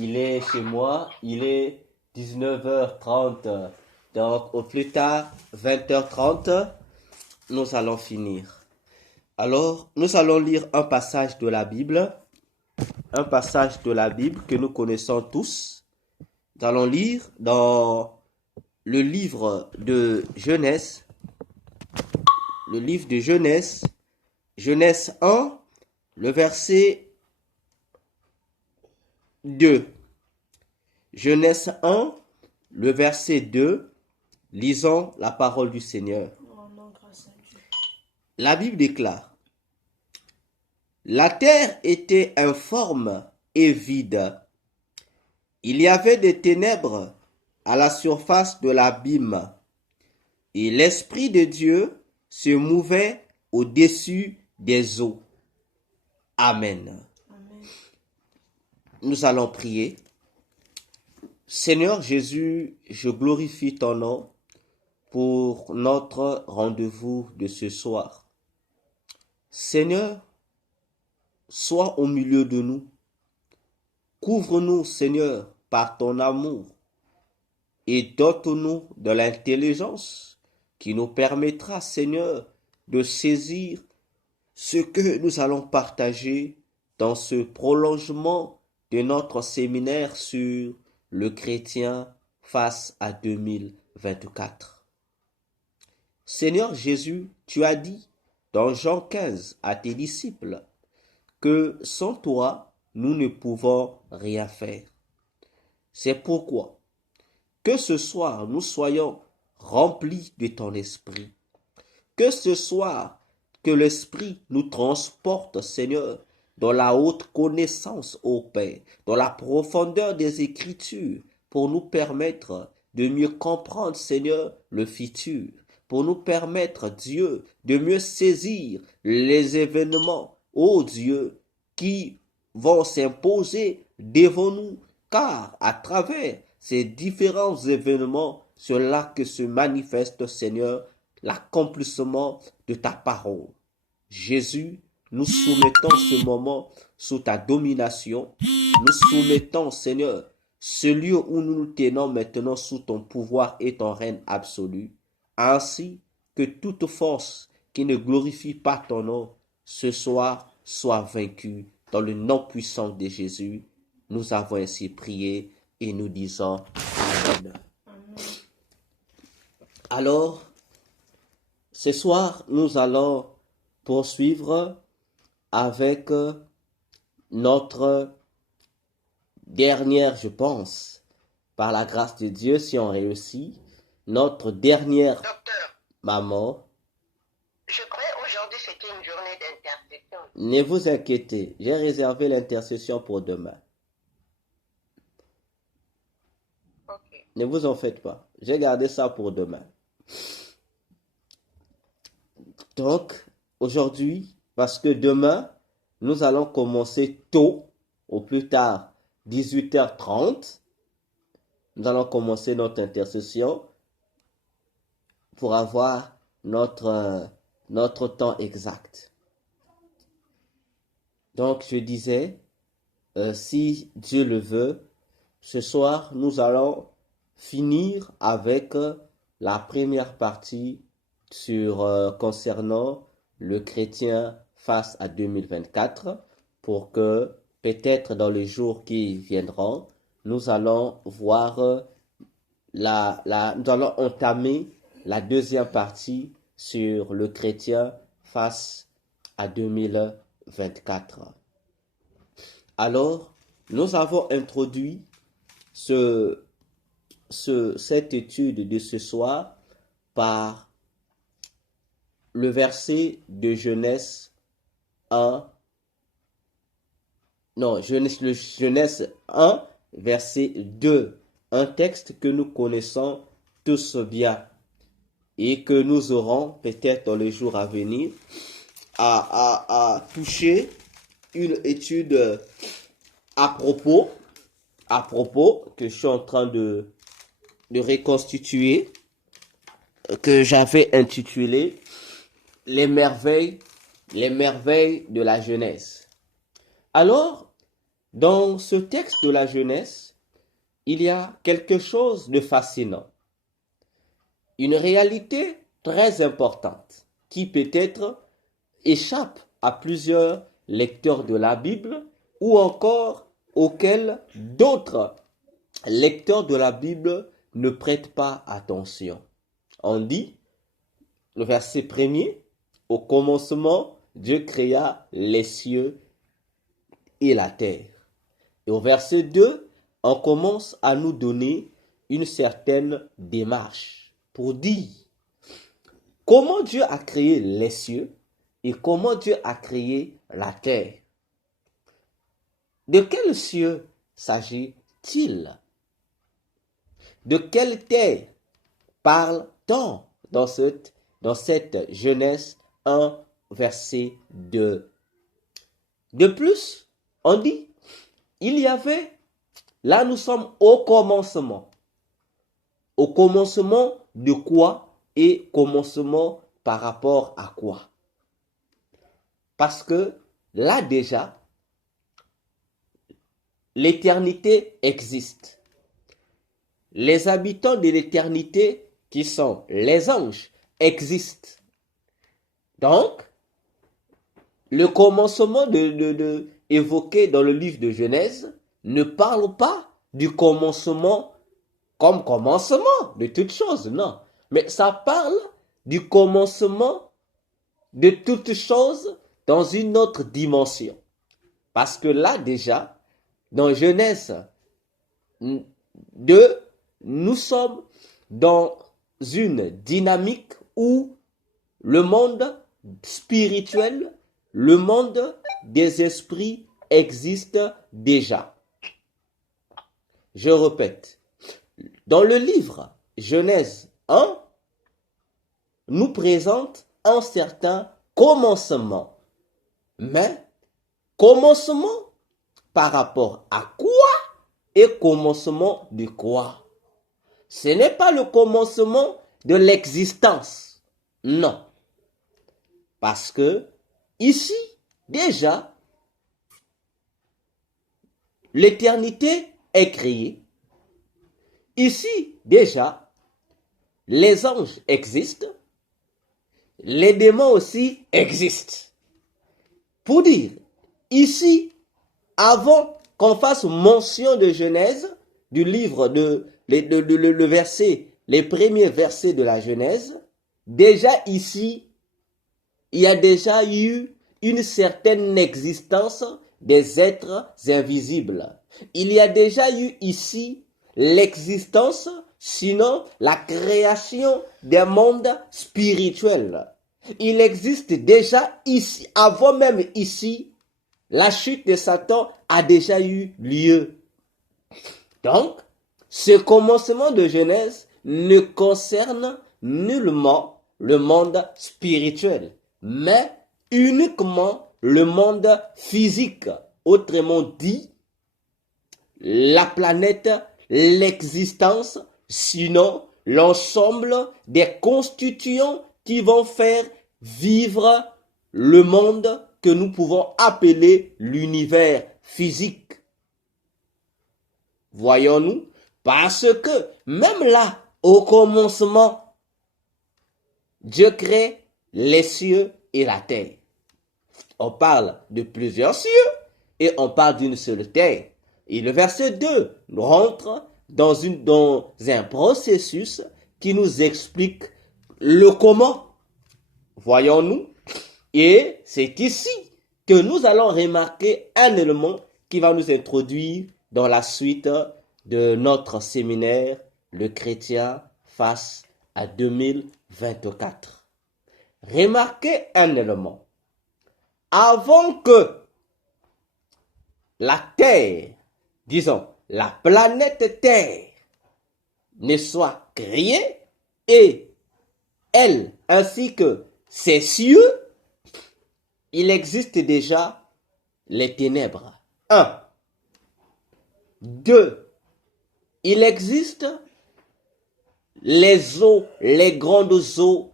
Il est chez moi, il est 19h30. Donc, au plus tard, 20h30, nous allons finir. Alors, nous allons lire un passage de la Bible que nous connaissons tous. Nous allons lire dans le livre de Genèse, Genèse 1, le verset 2. Genèse 1, le verset 2. Lisons la parole du Seigneur. La Bible déclare: La terre était informe et vide. Il y avait des ténèbres à la surface de l'abîme, et l'Esprit de Dieu se mouvait au-dessus des eaux. Amen. Amen. Nous allons prier. Seigneur Jésus, je glorifie ton nom pour notre rendez-vous de ce soir. Seigneur, sois au milieu de nous. Couvre-nous, Seigneur, par ton amour et dote-nous de l'intelligence qui nous permettra, Seigneur, de saisir ce que nous allons partager dans ce prolongement de notre séminaire sur le chrétien face à 2024. Seigneur Jésus, tu as dit dans Jean 15 à tes disciples que sans toi, nous ne pouvons rien faire. C'est pourquoi, que ce soir, nous soyons remplis de ton esprit. Que ce soir, que l'esprit nous transporte, Seigneur, dans la haute connaissance, ô Père, dans la profondeur des Écritures, pour nous permettre de mieux comprendre, Seigneur, le futur, pour nous permettre, Dieu, de mieux saisir les événements, ô Dieu, qui vont s'imposer devant nous, car à travers ces différents événements, c'est là que se manifeste, Seigneur, l'accomplissement de ta parole. Jésus, nous soumettons ce moment sous ta domination. Nous soumettons, Seigneur, ce lieu où nous nous tenons maintenant sous ton pouvoir et ton règne absolu, ainsi que toute force qui ne glorifie pas ton nom, ce soir soit vaincue dans le nom puissant de Jésus. Nous avons ainsi prié et nous disons Amen. Alors, ce soir, nous allons poursuivre avec notre dernière, je pense, par la grâce de Dieu, si on réussit, notre dernière maman. Je croyais aujourd'hui c'était une journée d'intercession. Ne vous inquiétez, j'ai réservé l'intercession pour demain. Ok. Ne vous en faites pas, j'ai gardé ça pour demain. Donc, aujourd'hui, parce que demain, nous allons commencer tôt, au plus tard 18h30. Nous allons commencer notre intercession pour avoir notre temps exact. Donc, je disais, si Dieu le veut, ce soir, nous allons finir avec la première partie concernant le chrétien face à 2024, pour que peut-être dans les jours qui viendront, nous allons voir nous allons entamer la deuxième partie sur le chrétien face à 2024. Alors, nous avons introduit cette étude de ce soir par le verset de Genèse 1, Genèse 1, verset 2, un texte que nous connaissons tous bien et que nous aurons peut-être dans les jours à venir à toucher une étude à propos que je suis en train de reconstituer, que j'avais intitulé les merveilles de la Genèse. Alors, Dans ce texte de la Genèse, il y a quelque chose de fascinant, une réalité très importante qui peut-être échappe à plusieurs lecteurs de la Bible ou encore auxquels d'autres lecteurs de la Bible ne prêtent pas attention. On dit, le verset premier, au commencement, Dieu créa les cieux et la terre. Et au verset 2, on commence à nous donner une certaine démarche pour dire comment Dieu a créé les cieux et comment Dieu a créé la terre. De quels cieux s'agit-il? De quelle terre parle-t-on dans cette Genèse 1, verset 2? De plus, on dit, il y avait, là nous sommes au commencement. Au commencement de quoi et commencement par rapport à quoi? Parce que là déjà, l'éternité existe. Les habitants de l'éternité, qui sont les anges, existent. Donc, le commencement évoqué dans le livre de Genèse ne parle pas du commencement comme commencement de toute chose, non. Mais ça parle du commencement de toute chose dans une autre dimension. Parce que là déjà, dans Genèse 2, nous sommes dans une dynamique où le monde spirituel, le monde des esprits existe déjà. Je répète, dans le livre Genèse 1, nous présente un certain commencement. Mais commencement par rapport à quoi et commencement de quoi? Ce n'est pas le commencement de l'existence. Non. Parce que ici, déjà, l'éternité est créée. Ici, déjà, les anges existent. Les démons aussi existent. Pour dire, ici, avant qu'on fasse mention de Genèse, du livre le verset, les premiers versets de la Genèse, déjà ici, il y a déjà eu une certaine existence des êtres invisibles. Il y a déjà eu ici l'existence, sinon la création des mondes spirituels. Il existe déjà ici, avant même ici, la chute de Satan a déjà eu lieu. Donc, ce commencement de Genèse ne concerne nullement le monde spirituel, mais uniquement le monde physique. Autrement dit, la planète, l'existence, sinon l'ensemble des constituants qui vont faire vivre le monde que nous pouvons appeler l'univers physique. Voyons-nous, parce que même là, au commencement, Dieu crée les cieux et la terre. On parle de plusieurs cieux et on parle d'une seule terre. Et le verset 2 rentre dans un processus qui nous explique le comment. Voyons-nous. Et c'est ici que nous allons remarquer un élément qui va nous introduire dans la suite de notre séminaire, le chrétien face à 2024. Remarquez un élément. Avant que la Terre, disons, la planète Terre ne soit créée et elle ainsi que ses cieux, il existe déjà les ténèbres. 1. 2. Il existe les eaux, les grandes eaux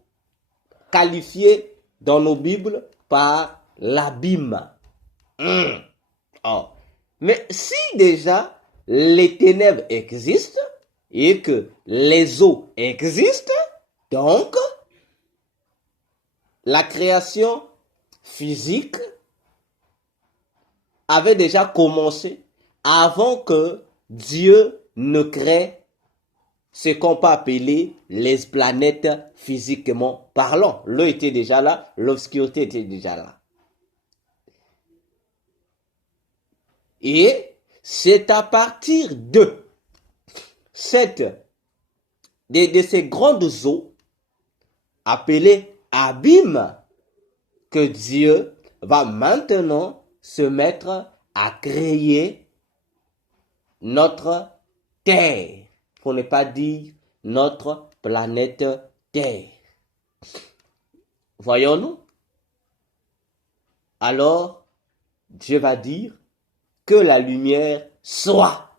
qualifiées dans nos Bibles par l'abîme. Oh. Mais si déjà les ténèbres existent et que les eaux existent, donc la création physique avait déjà commencé avant que Dieu ne crée ce qu'on peut appeler les planètes physiquement parlant. L'eau était déjà là, l'obscurité était déjà là. Et c'est à partir de ces grandes eaux appelées abîmes que Dieu va maintenant se mettre à créer notre terre, pour ne pas dire notre planète Terre. Voyons-nous? Alors, Dieu va dire que la lumière soit,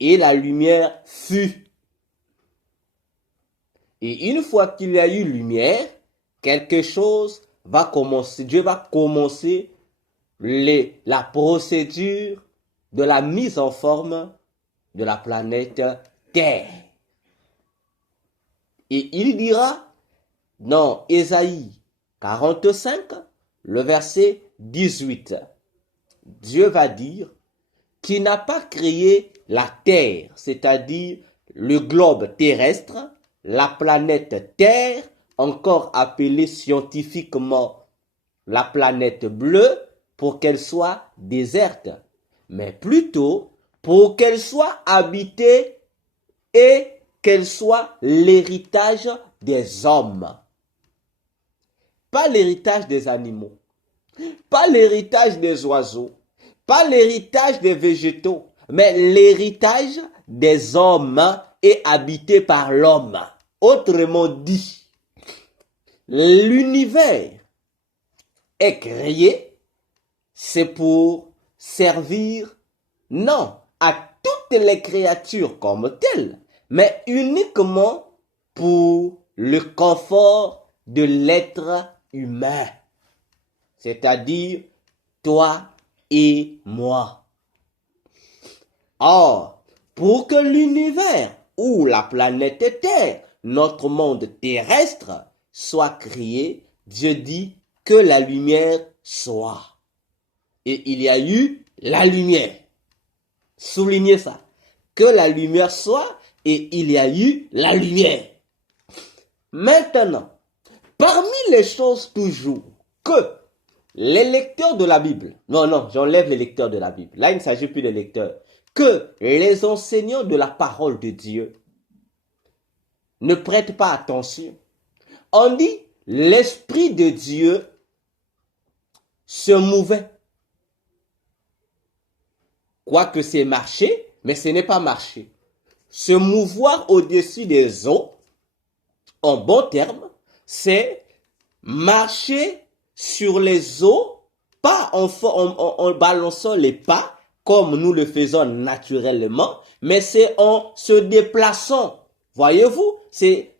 et la lumière fut. Et une fois qu'il y a eu lumière, quelque chose va commencer. Dieu va commencer la procédure de la mise en forme de la planète Terre. Et il dira dans Ésaïe 45, le verset 18, Dieu va dire qu'il n'a pas créé la Terre, c'est-à-dire le globe terrestre, la planète Terre, encore appelée scientifiquement la planète bleue, pour qu'elle soit déserte, mais plutôt pour qu'elle soit habitée et qu'elle soit l'héritage des hommes. Pas l'héritage des animaux, pas l'héritage des oiseaux, pas l'héritage des végétaux, mais l'héritage des hommes est habité par l'homme. Autrement dit, l'univers est créé, c'est pour servir, non à toutes les créatures comme telles, mais uniquement pour le confort de l'être humain, c'est-à-dire toi et moi. Or, pour que l'univers ou la planète Terre, notre monde terrestre, soit créé, Dieu dit que la lumière soit. Et il y a eu la lumière. Soulignez ça. Que la lumière soit et il y a eu la lumière. Maintenant, parmi les choses toujours que les lecteurs de la Bible, non, j'enlève les lecteurs de la Bible. Là, il ne s'agit plus de lecteurs. Que les enseignants de la parole de Dieu ne prêtent pas attention. On dit, l'Esprit de Dieu se mouvait. Quoique c'est marcher, mais ce n'est pas marcher. Se mouvoir au-dessus des eaux, en bon terme, c'est marcher sur les eaux, pas en balançant les pas, comme nous le faisons naturellement, mais c'est en se déplaçant. Voyez-vous,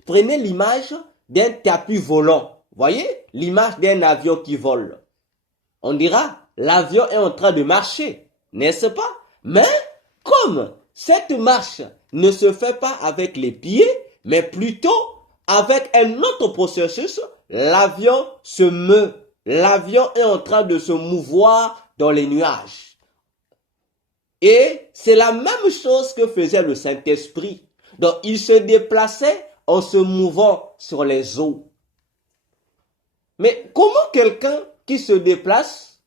prenez l'image d'un tapis volant. Voyez l'image d'un avion qui vole. On dira, l'avion est en train de marcher, n'est-ce pas? Mais comme cette marche ne se fait pas avec les pieds, mais plutôt avec un autre processus, l'avion se meut. L'avion est en train de se mouvoir dans les nuages. Et c'est la même chose que faisait le Saint-Esprit. Donc, il se déplaçait en se mouvant sur les eaux. Mais comment quelqu'un qui se déplace,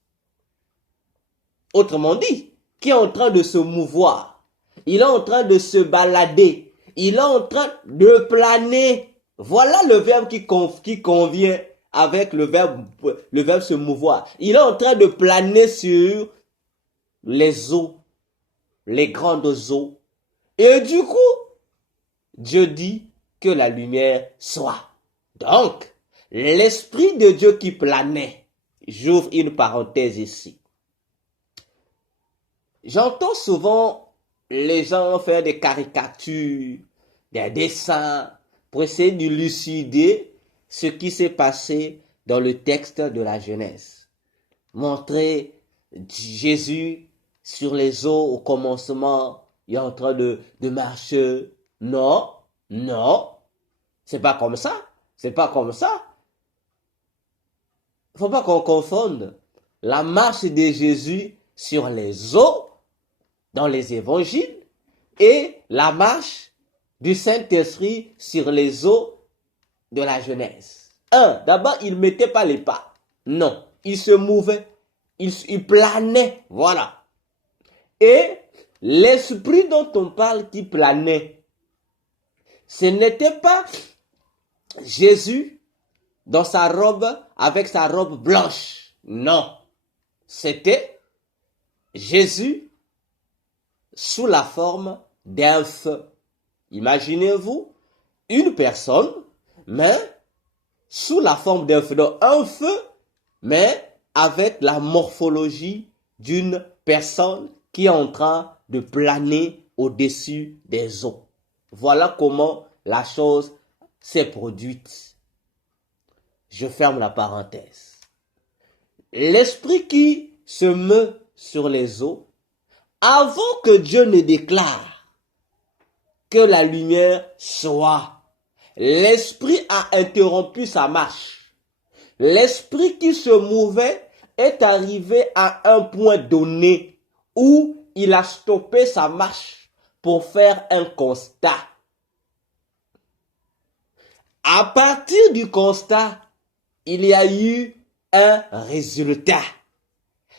autrement dit, qui est en train de se mouvoir, il est en train de se balader, il est en train de planer. Voilà le verbe qui convient avec le verbe se mouvoir. Il est en train de planer sur les eaux, les grandes eaux. Et du coup, Dieu dit que la lumière soit. Donc, l'Esprit de Dieu qui planait, j'ouvre une parenthèse ici. J'entends souvent les gens faire des caricatures, des dessins, pour essayer d'élucider ce qui s'est passé dans le texte de la Genèse. Montrer Jésus sur les eaux au commencement, il est en train de marcher. Non, non, c'est pas comme ça. C'est pas comme ça. Faut pas qu'on confonde la marche de Jésus sur les eaux dans les évangiles et la marche du Saint-Esprit sur les eaux de la Genèse. D'abord, il ne mettait pas les pas. Non, il se mouvait. Il planait. Voilà. Et l'esprit dont on parle qui planait, ce n'était pas Jésus dans sa robe, avec sa robe blanche. Non. C'était Jésus sous la forme d'un feu. Imaginez-vous une personne, mais sous la forme d'un feu. Donc un feu, mais avec la morphologie d'une personne qui est en train de planer au-dessus des eaux. Voilà comment la chose s'est produite. Je ferme la parenthèse. L'esprit qui se meut sur les eaux, avant que Dieu ne déclare que la lumière soit, l'esprit a interrompu sa marche. L'esprit qui se mouvait est arrivé à un point donné où il a stoppé sa marche pour faire un constat. À partir du constat, il y a eu un résultat.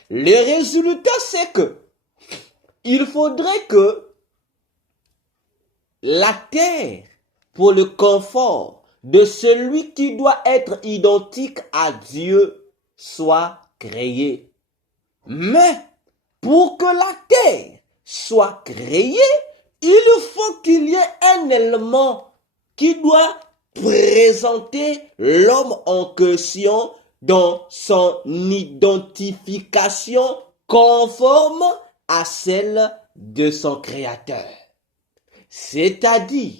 Le résultat, c'est que il faudrait que la terre, pour le confort de celui qui doit être identique à Dieu, soit créée. Mais pour que la terre soit créée, il faut qu'il y ait un élément qui doit présenter l'homme en question dans son identification conforme à celle de son créateur. C'est-à-dire,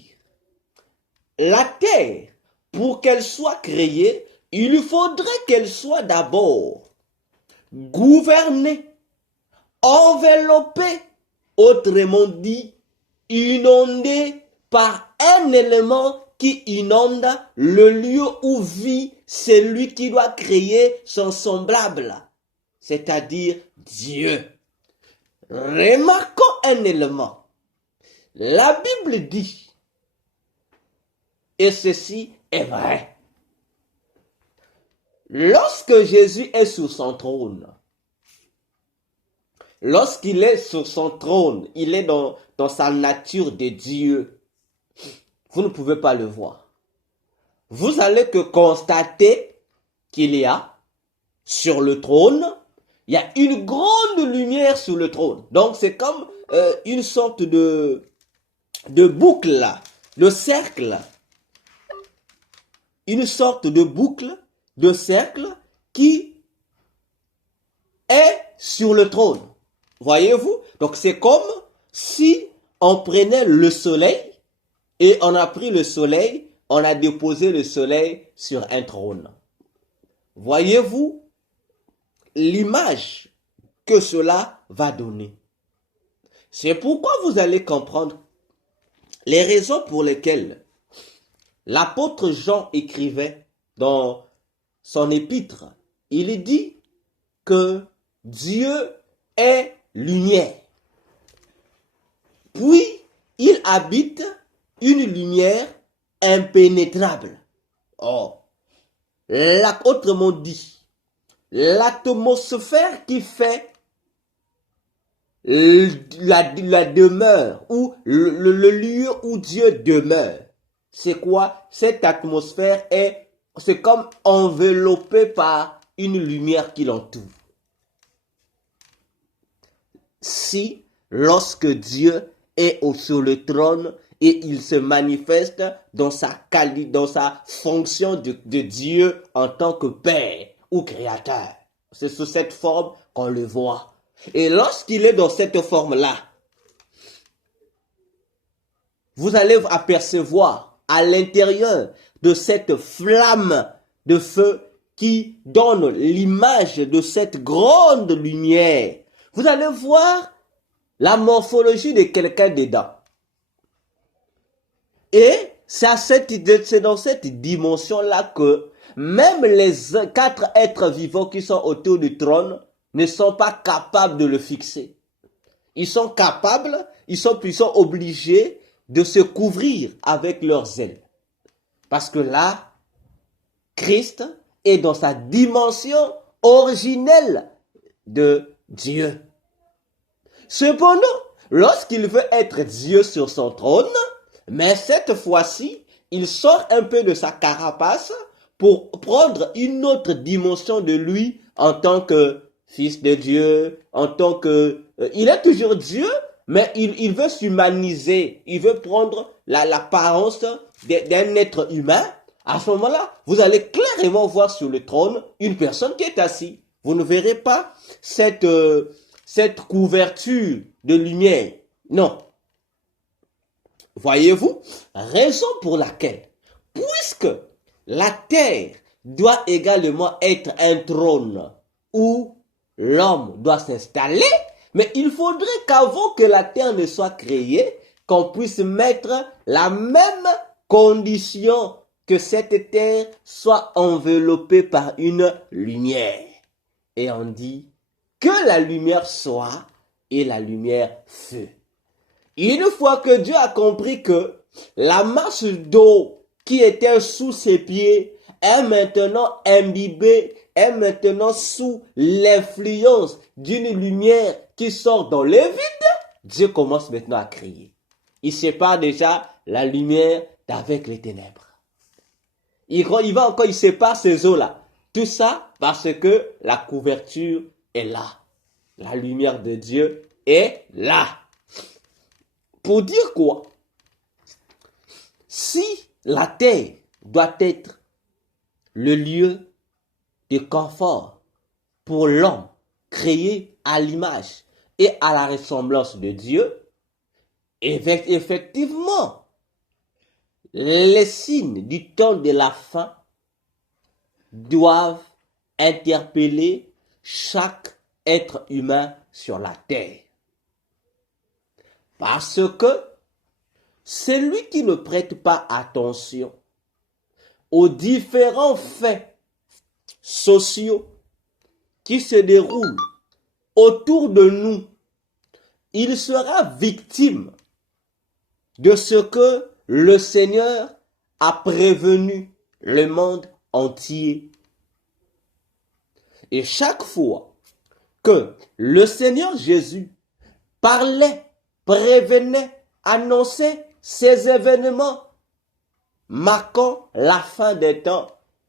la terre, pour qu'elle soit créée, il faudrait qu'elle soit d'abord gouvernée, enveloppée, autrement dit, inondée par un élément qui inonde le lieu où vit celui qui doit créer son semblable, c'est-à-dire Dieu. Remarquons un élément. La Bible dit, et ceci est vrai, lorsque Jésus est sur son trône, lorsqu'il est sur son trône, il est dans sa nature de Dieu, vous ne pouvez pas le voir. Vous allez que constater qu'il y a sur le trône, il y a une grande lumière sur le trône. Donc c'est comme une sorte de boucle, de cercle. Une sorte de boucle, de cercle qui est sur le trône. Voyez-vous? Donc c'est comme si on prenait le soleil et on a pris le soleil, on a déposé le soleil sur un trône. Voyez-vous l'image que cela va donner? C'est pourquoi vous allez comprendre les raisons pour lesquelles l'apôtre Jean écrivait dans son épître. Il dit que Dieu est lumière. Puis, il habite une lumière impénétrable. Or, autrement dit, l'atmosphère qui fait la demeure ou le lieu où Dieu demeure, c'est quoi? Cette atmosphère c'est comme enveloppée par une lumière qui l'entoure. Si, lorsque Dieu est sur le trône et il se manifeste dans sa fonction de Dieu en tant que Père ou Créateur, c'est sous cette forme qu'on le voit. Et lorsqu'il est dans cette forme-là, vous allez apercevoir à l'intérieur de cette flamme de feu qui donne l'image de cette grande lumière. Vous allez voir la morphologie de quelqu'un dedans. Et c'est dans cette dimension-là que même les 4 êtres vivants qui sont autour du trône ne sont pas capables de le fixer. Ils sont capables, ils sont obligés de se couvrir avec leurs ailes. Parce que là, Christ est dans sa dimension originelle de Dieu. Cependant, lorsqu'il veut être Dieu sur son trône, mais cette fois-ci, il sort un peu de sa carapace pour prendre une autre dimension de lui en tant que fils de Dieu, en tant que... il est toujours Dieu, mais il veut s'humaniser, il veut prendre l'apparence d'un être humain. À ce moment-là, vous allez clairement voir sur le trône une personne qui est assise. Vous ne verrez pas cette couverture de lumière. Non. Voyez-vous, raison pour laquelle, puisque la terre doit également être un trône où l'homme doit s'installer, mais il faudrait qu'avant que la terre ne soit créée, qu'on puisse mettre la même condition que cette terre soit enveloppée par une lumière. Et on dit que la lumière soit et la lumière fut. Une fois que Dieu a compris que la masse d'eau qui était sous ses pieds est maintenant imbibée, est maintenant sous l'influence d'une lumière qui sort dans le vide, Dieu commence maintenant à crier. Il sépare déjà la lumière d'avec les ténèbres. Il sépare ces eaux-là. Tout ça parce que la couverture est là. La lumière de Dieu est là. Pour dire quoi? Si la terre doit être le lieu de confort pour l'homme créé à l'image et à la ressemblance de Dieu, effectivement, les signes du temps de la fin doivent interpeller chaque être humain sur la terre. Parce que celui qui ne prête pas attention aux différents faits sociaux qui se déroulent autour de nous, il sera victime de ce que le Seigneur a prévenu le monde entier. Et chaque fois que le Seigneur Jésus parlait, prévenait, annonçait ces événements marquant la fin des temps,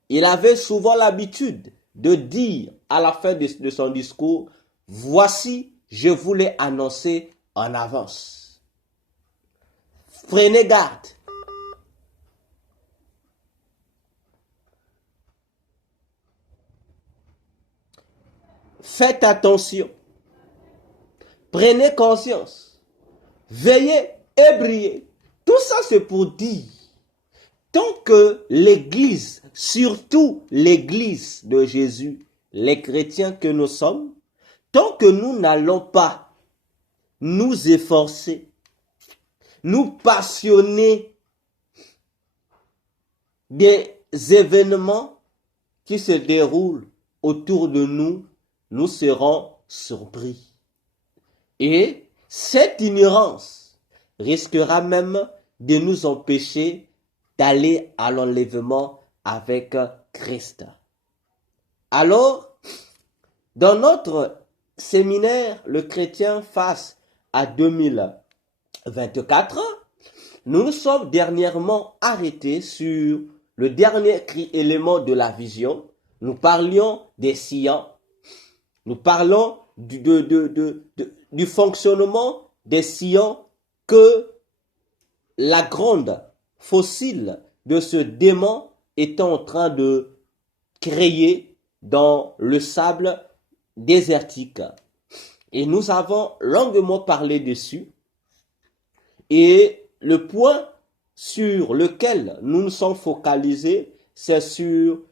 il avait souvent l'habitude de dire à la fin de son discours, « Voici, je vous l'ai annoncé en avance. » Prenez garde. Faites attention. Prenez conscience. Veillez et brillez. Tout ça, c'est pour dire, tant que l'Église, surtout l'Église de Jésus, les chrétiens que nous sommes, tant que nous n'allons pas nous efforcer, nous passionner des événements qui se déroulent autour de nous, nous serons surpris. Et cette ignorance risquera même de nous empêcher d'aller à l'enlèvement avec Christ. Alors, dans notre séminaire, le chrétien face à 2024, nous nous sommes dernièrement arrêtés sur le dernier élément de la vision. Nous parlions des sillons. Nous parlons du fonctionnement des sillons que la gronde fossile de ce démon est en train de créer dans le sable désertique. Et nous avons longuement parlé dessus. Et le point sur lequel nous nous sommes focalisés, c'est sur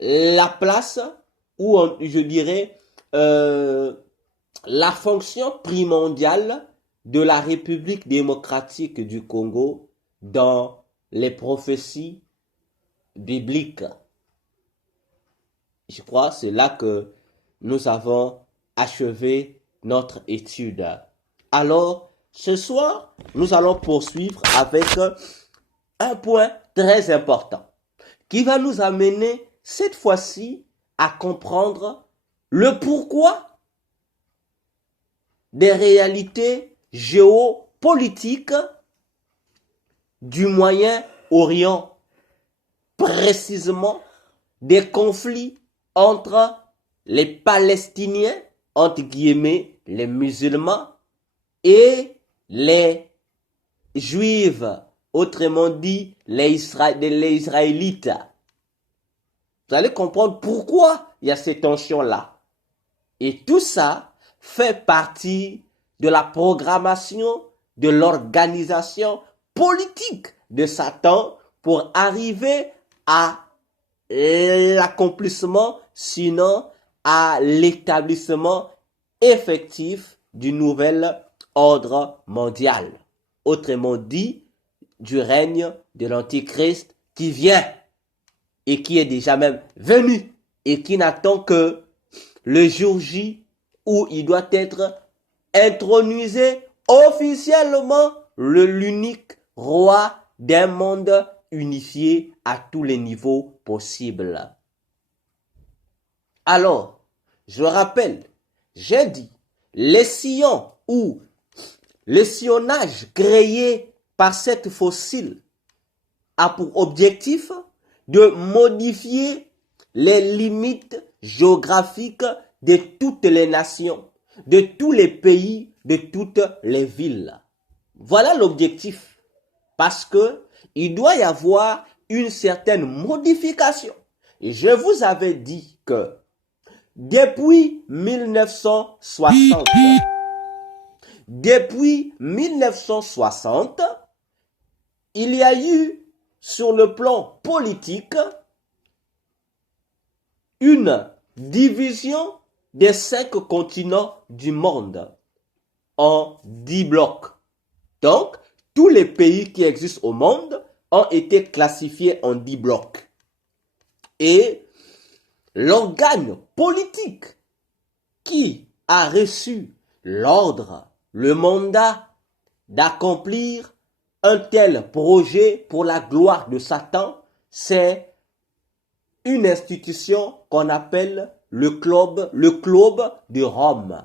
la place où, je dirais, la fonction primordiale de la République démocratique du Congo dans les prophéties bibliques. Je crois que c'est là que nous avons achevé notre étude. Alors, ce soir, nous allons poursuivre avec un point très important qui va nous amener cette fois-ci à comprendre le pourquoi des réalités géopolitiques du Moyen-Orient, précisément des conflits entre les Palestiniens, entre guillemets, les musulmans, et les Juifs, autrement dit, les Israélites. Vous allez comprendre pourquoi il y a ces tensions-là. Et tout ça fait partie de la programmation de l'organisation politique de Satan pour arriver à l'accomplissement, sinon à l'établissement effectif du nouvel ordre mondial. Autrement dit, du règne de l'Antichrist qui vient et qui est déjà même venu et qui n'attend que le jour J où il doit être intronisé officiellement l'unique roi d'un monde unifié à tous les niveaux possibles. Alors, je rappelle, j'ai dit, les sillons ou le sillonnage créé par cette fossile a pour objectif de modifier les limites géographiques de toutes les nations, de tous les pays, de toutes les villes. Voilà l'objectif. Parce que il doit y avoir une certaine modification. Et je vous avais dit que depuis 1960, il y a eu sur le plan politique une division des 5 continents du monde en 10 blocs. Donc, tous les pays qui existent au monde ont été classifiés en 10 blocs. Et l'organe politique qui a reçu l'ordre, le mandat d'accomplir un tel projet pour la gloire de Satan, c'est une institution qu'on appelle le club de Rome.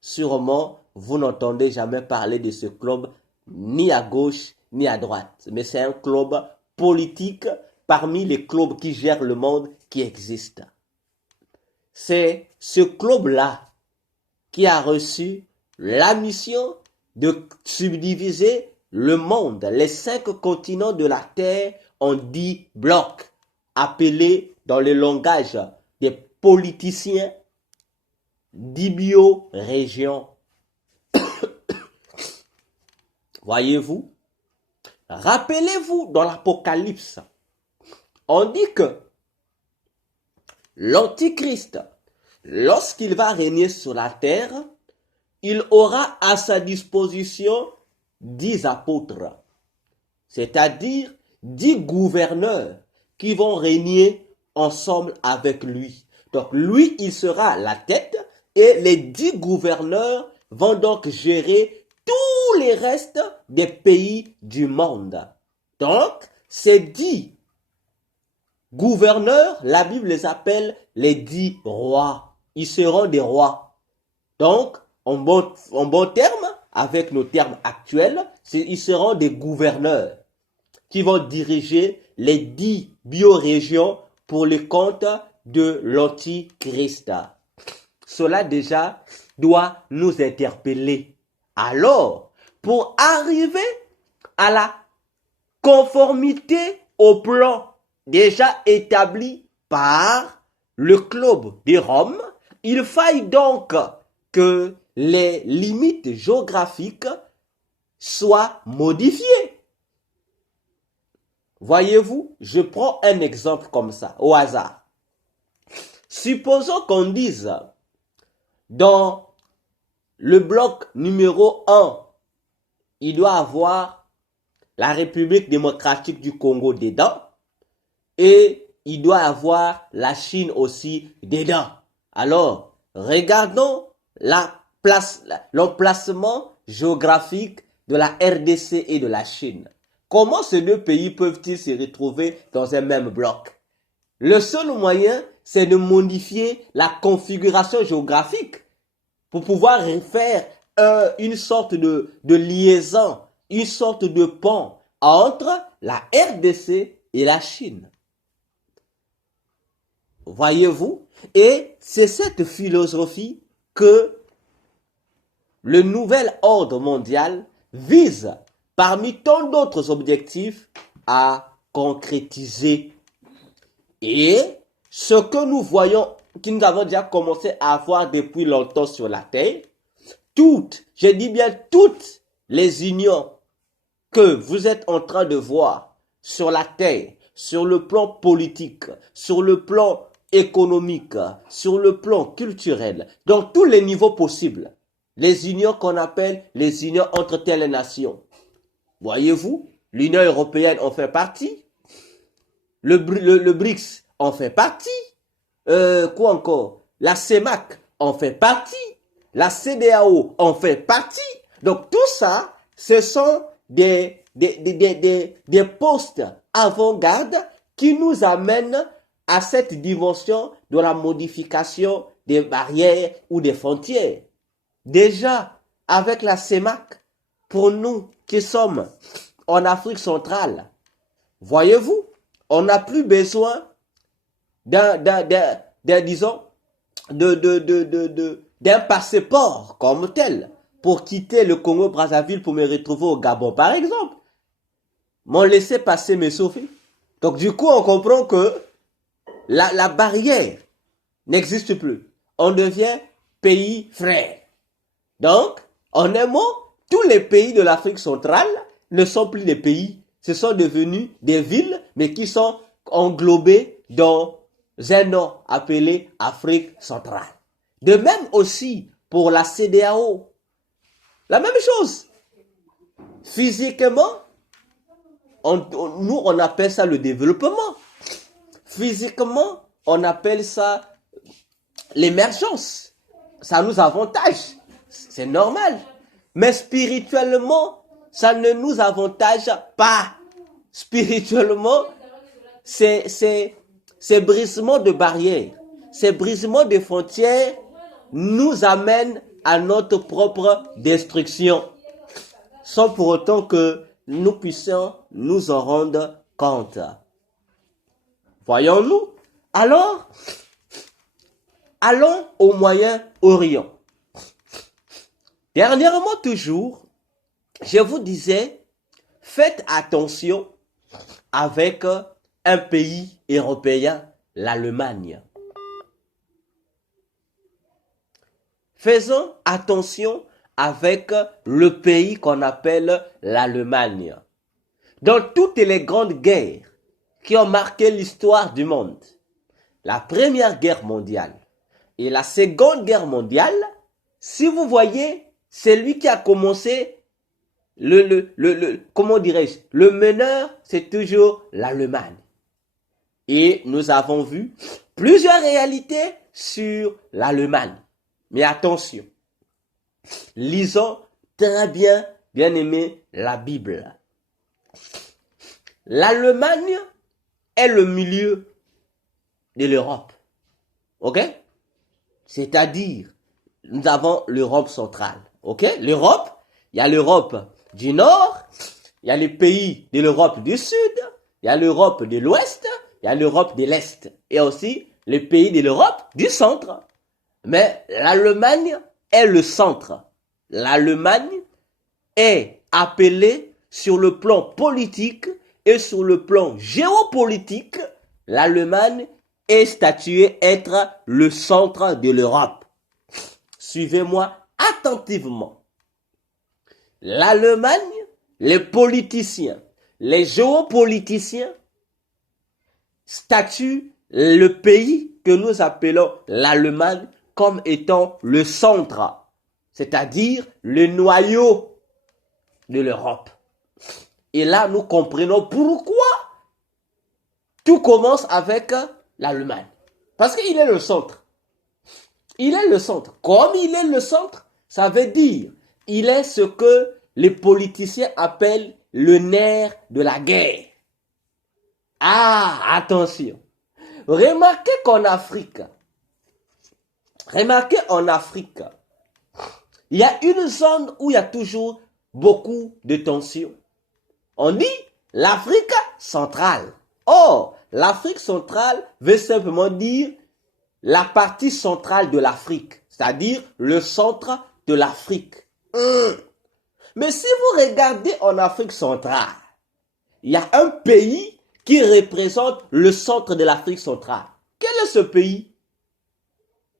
Sûrement, vous n'entendez jamais parler de ce club ni à gauche ni à droite. Mais c'est un club politique parmi les clubs qui gèrent le monde qui existent. C'est ce club-là qui a reçu la mission de subdiviser le monde, les 5 continents de la Terre en 10 blocs, appelés dans le langage des politiciens 10 biorégions. Voyez-vous? Rappelez-vous dans l'Apocalypse, on dit que l'Antichrist, lorsqu'il va régner sur la terre, il aura à sa disposition 10 apôtres, c'est-à-dire 10 gouverneurs qui vont régner ensemble avec lui. Donc lui, il sera la tête et les 10 gouverneurs vont donc gérer tous les restes des pays du monde. Donc, ces 10 gouverneurs, la Bible les appelle les 10 rois. Ils seront des rois. Donc, en bon terme, avec nos termes actuels, ils seront des gouverneurs qui vont diriger les 10 biorégions pour le compte de l'Antichrist. Cela déjà doit nous interpeller. Alors, pour arriver à la conformité au plan déjà établi par le club de Rome, il faille donc que les limites géographiques soient modifiées. Voyez-vous, je prends un exemple comme ça, au hasard. Supposons qu'on dise dans le bloc numéro 1, il doit avoir la République démocratique du Congo dedans et il doit avoir la Chine aussi dedans. Alors, regardons l'emplacement géographique de la RDC et de la Chine. Comment ces deux pays peuvent-ils se retrouver dans un même bloc? Le seul moyen, c'est de modifier la configuration géographique pour pouvoir faire une sorte de liaison, une sorte de pont entre la RDC et la Chine. Voyez-vous? Et c'est cette philosophie que le nouvel ordre mondial vise, parmi tant d'autres objectifs, à concrétiser. Et ce que nous voyons, que nous avons déjà commencé à voir depuis longtemps sur la Terre, je dis bien toutes les unions que vous êtes en train de voir sur la Terre, sur le plan politique, sur le plan économique, sur le plan culturel, dans tous les niveaux possibles, les unions qu'on appelle les unions entre telles nations. Voyez-vous, l'Union européenne en fait partie, le BRICS en fait partie, quoi encore? La CEMAC en fait partie, la CEDEAO en fait partie. Donc tout ça, ce sont des postes avant-garde qui nous amènent à cette dimension de la modification des barrières ou des frontières. Déjà, avec la CEMAC, pour nous qui sommes en Afrique centrale, voyez-vous, on n'a plus besoin d'un passeport comme tel pour quitter le Congo-Brazzaville pour me retrouver au Gabon, par exemple. Mon laissez-passer me suffit. Donc, du coup, on comprend que la barrière n'existe plus. On devient pays frère. Donc, en un mot, tous les pays de l'Afrique centrale ne sont plus des pays. Ce sont devenus des villes, mais qui sont englobées dans un nom appelé Afrique centrale. De même aussi pour la CEDEAO. La même chose. Physiquement, nous on appelle ça le développement. Physiquement, on appelle ça l'émergence. Ça nous avantage. C'est normal. Mais spirituellement, ça ne nous avantage pas. Spirituellement, ces brisements de barrières, ces brisements de frontières nous amènent à notre propre destruction, sans pour autant que nous puissions nous en rendre compte. Voyons-nous? Alors, allons au Moyen-Orient. Dernièrement toujours, je vous disais, faites attention avec un pays européen, l'Allemagne. Faisons attention avec le pays qu'on appelle l'Allemagne. Dans toutes les grandes guerres qui ont marqué l'histoire du monde, la Première Guerre mondiale et la Seconde Guerre mondiale, si vous voyez, c'est lui qui a commencé comment dirais-je, le meneur, c'est toujours l'Allemagne. Et nous avons vu plusieurs réalités sur l'Allemagne. Mais attention, lisons très bien, bien aimé, la Bible. L'Allemagne est le milieu de l'Europe. Ok? C'est-à-dire, nous avons l'Europe centrale. Ok? L'Europe, il y a l'Europe du Nord, il y a les pays de l'Europe du Sud, il y a l'Europe de l'Ouest, il y a l'Europe de l'Est, et aussi les pays de l'Europe du Centre. Mais l'Allemagne est le centre. L'Allemagne est appelée sur le plan politique et sur le plan géopolitique, l'Allemagne est statuée être le centre de l'Europe. Suivez-moi attentivement. L'Allemagne, les politiciens, les géopoliticiens statuent le pays que nous appelons l'Allemagne comme étant le centre, c'est-à-dire le noyau de l'Europe. Et là, nous comprenons pourquoi tout commence avec l'Allemagne. Parce qu'il est le centre. Il est le centre. Comme il est le centre, ça veut dire il est ce que les politiciens appellent le nerf de la guerre. Ah, attention. Remarquez en Afrique, il y a une zone où il y a toujours beaucoup de tensions. On dit l'Afrique centrale. Or, l'Afrique centrale veut simplement dire la partie centrale de l'Afrique, c'est-à-dire le centre de l'Afrique. Mais si vous regardez en Afrique centrale, il y a un pays qui représente le centre de l'Afrique centrale. Quel est ce pays?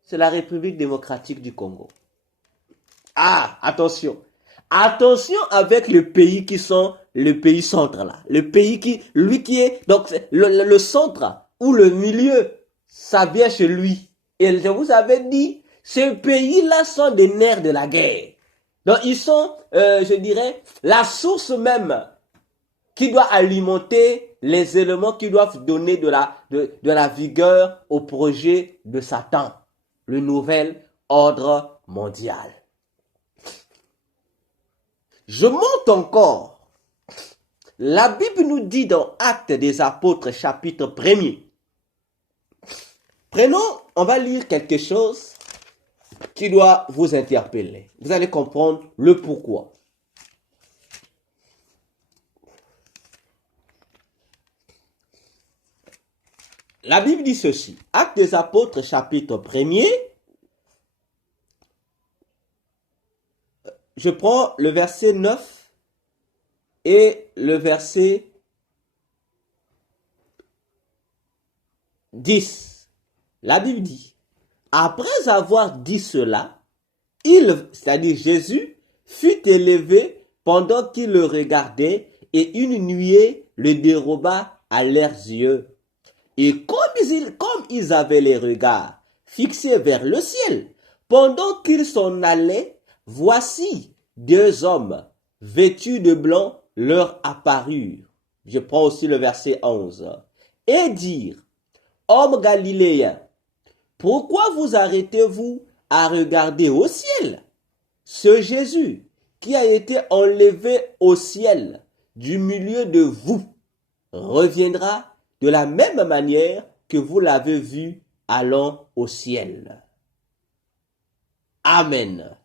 C'est la République démocratique du Congo. Ah, attention. Attention avec les pays qui sont le pays centre là. Le pays qui est, donc le centre ou le milieu, ça vient chez lui. Et je vous avais dit, ces pays-là sont des nerfs de la guerre. Donc ils sont, je dirais, la source même qui doit alimenter les éléments qui doivent donner de la vigueur au projet de Satan, le nouvel ordre mondial. Je monte encore. La Bible nous dit dans Actes des Apôtres, chapitre 1er. On va lire quelque chose qui doit vous interpeller. Vous allez comprendre le pourquoi. La Bible dit ceci. Actes des Apôtres, chapitre 1er. Je prends le verset 9 et le verset 10. La Bible dit, après avoir dit cela, c'est-à-dire Jésus, fut élevé pendant qu'il le regardait et une nuée le déroba à leurs yeux. Et comme ils avaient les regards fixés vers le ciel, pendant qu'ils s'en allaient, voici 2 hommes vêtus de blanc leur apparurent. Je prends aussi le verset 11. Et dirent, hommes galiléens, pourquoi vous arrêtez-vous à regarder au ciel? Ce Jésus qui a été enlevé au ciel du milieu de vous reviendra de la même manière que vous l'avez vu allant au ciel. Amen.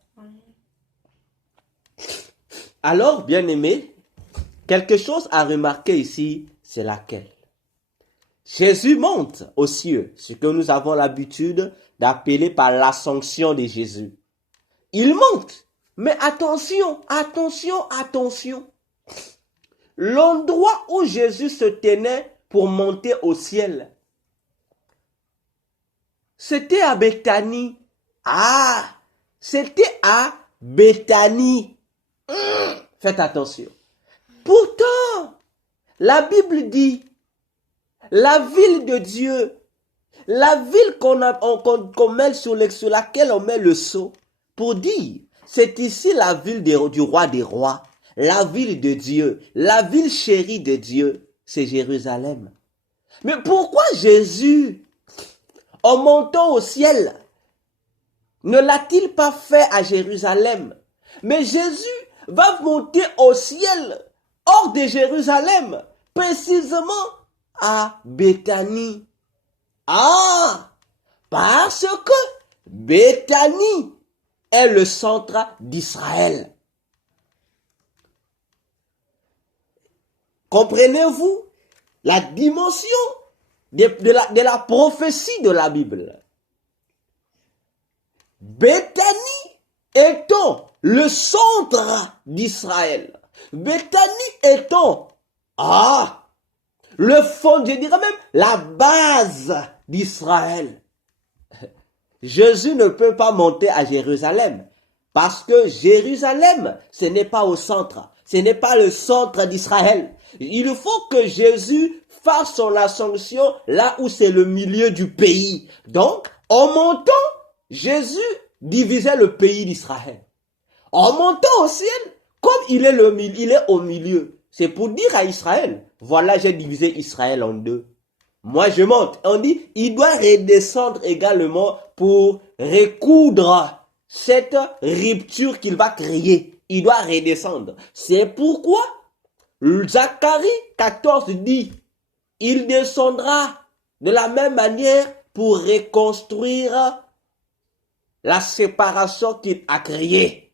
Alors, bien-aimés, quelque chose à remarquer ici, c'est laquelle? Jésus monte aux cieux, ce que nous avons l'habitude d'appeler par l'ascension de Jésus. Il monte, mais attention. L'endroit où Jésus se tenait pour monter au ciel, c'était à Béthanie. Ah, c'était à Béthanie. Faites attention. Pourtant, la Bible dit, la ville de Dieu, la ville qu'on met sur laquelle on met le sceau, pour dire, c'est ici la ville du roi des rois, la ville de Dieu, la ville chérie de Dieu, c'est Jérusalem. Mais pourquoi Jésus, en montant au ciel, ne l'a-t-il pas fait à Jérusalem? Mais Jésus va monter au ciel, hors de Jérusalem, précisément à Béthanie. Ah, parce que Béthanie est le centre d'Israël. Comprenez-vous la dimension de la prophétie de la Bible? Béthanie étant le centre d'Israël. Béthanie étant, le fond, je dirais même, la base d'Israël. Jésus ne peut pas monter à Jérusalem. Parce que Jérusalem, ce n'est pas au centre. Ce n'est pas le centre d'Israël. Il faut que Jésus fasse son ascension là où c'est le milieu du pays. Donc, en montant, Jésus divisait le pays d'Israël. En montant au ciel, comme il est au milieu, c'est pour dire à Israël, voilà, j'ai divisé Israël en deux. Moi, je monte. On dit, il doit redescendre également pour recoudre cette rupture qu'il va créer. Il doit redescendre. C'est pourquoi Zacharie 14 dit, il descendra de la même manière pour reconstruire la séparation qu'il a créée.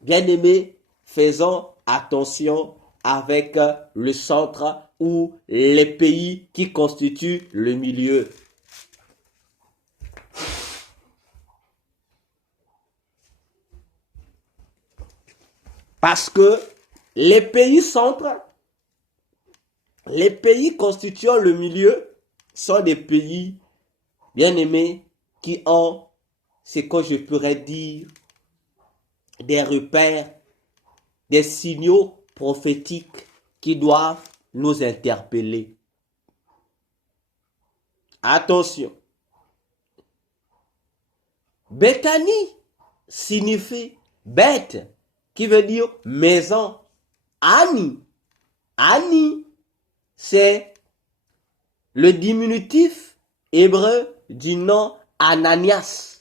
Bien-aimés, faisons attention avec le centre ou les pays qui constituent le milieu. Parce que les pays centres, les pays constituant le milieu sont des pays, bien-aimés, qui ont, ce que je pourrais dire, des repères, des signaux prophétiques qui doivent nous interpeller. Attention. Béthanie signifie bête, qui veut dire maison. Ani. Ani, c'est le diminutif hébreu du nom Ananias.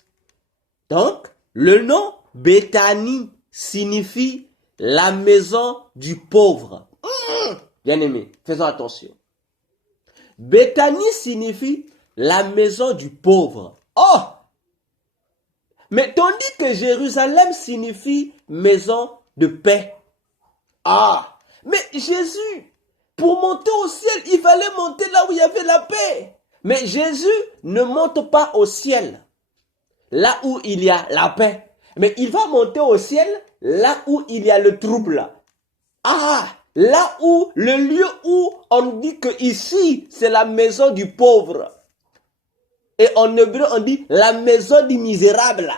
Donc, le nom Béthanie signifie la maison du pauvre. Bien-aimés, faisons attention. Béthanie signifie la maison du pauvre. Oh! Mais tandis que Jérusalem signifie maison de paix. Ah! Mais Jésus, pour monter au ciel, il fallait monter là où il y avait la paix. Mais Jésus ne monte pas au ciel, là où il y a la paix. Mais il va monter au ciel, là où il y a le trouble. Ah! Là où, le lieu où on dit que ici, c'est la maison du pauvre. Et en hébreu, on dit la maison du misérable.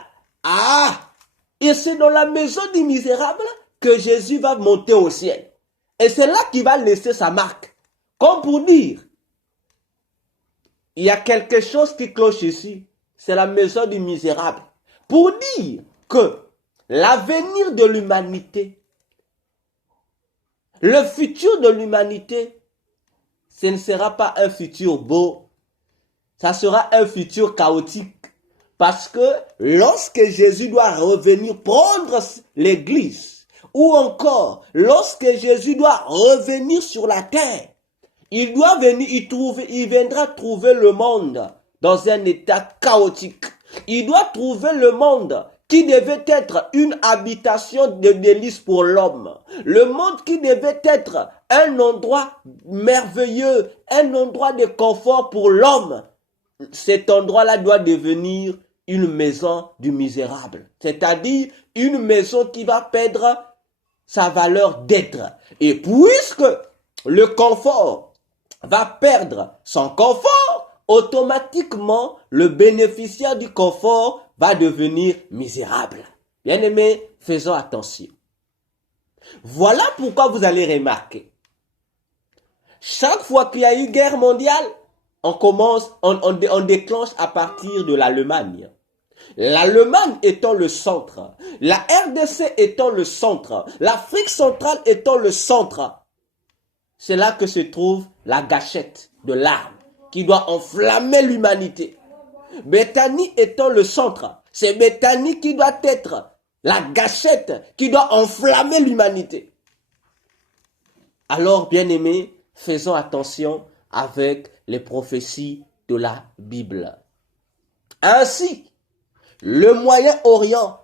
Ah! Et c'est dans la maison du misérable que Jésus va monter au ciel. Et c'est là qu'il va laisser sa marque. Comme pour dire, il y a quelque chose qui cloche ici. C'est la maison du misérable. Pour dire que l'avenir de l'humanité, le futur de l'humanité, ce ne sera pas un futur beau. Ça sera un futur chaotique. Parce que lorsque Jésus doit revenir prendre l'église, ou encore lorsque Jésus doit revenir sur la terre, il doit venir il viendra trouver le monde dans un état chaotique. Il doit trouver le monde qui devait être une habitation de délices pour l'homme. Le monde qui devait être un endroit merveilleux, un endroit de confort pour l'homme. Cet endroit-là doit devenir une maison du misérable. C'est-à-dire une maison qui va perdre sa valeur d'être. Et puisque le confort va perdre son confort, automatiquement, le bénéficiaire du confort va devenir misérable. Bien-aimés, faisons attention. Voilà pourquoi vous allez remarquer. Chaque fois qu'il y a eu guerre mondiale, on déclenche à partir de l'Allemagne. L'Allemagne étant le centre, la RDC étant le centre, l'Afrique centrale étant le centre. C'est là que se trouve la gâchette de l'arme qui doit enflammer l'humanité. Béthanie étant le centre, c'est Béthanie qui doit être la gâchette qui doit enflammer l'humanité. Alors, bien-aimés, faisons attention avec les prophéties de la Bible. Ainsi, le Moyen-Orient,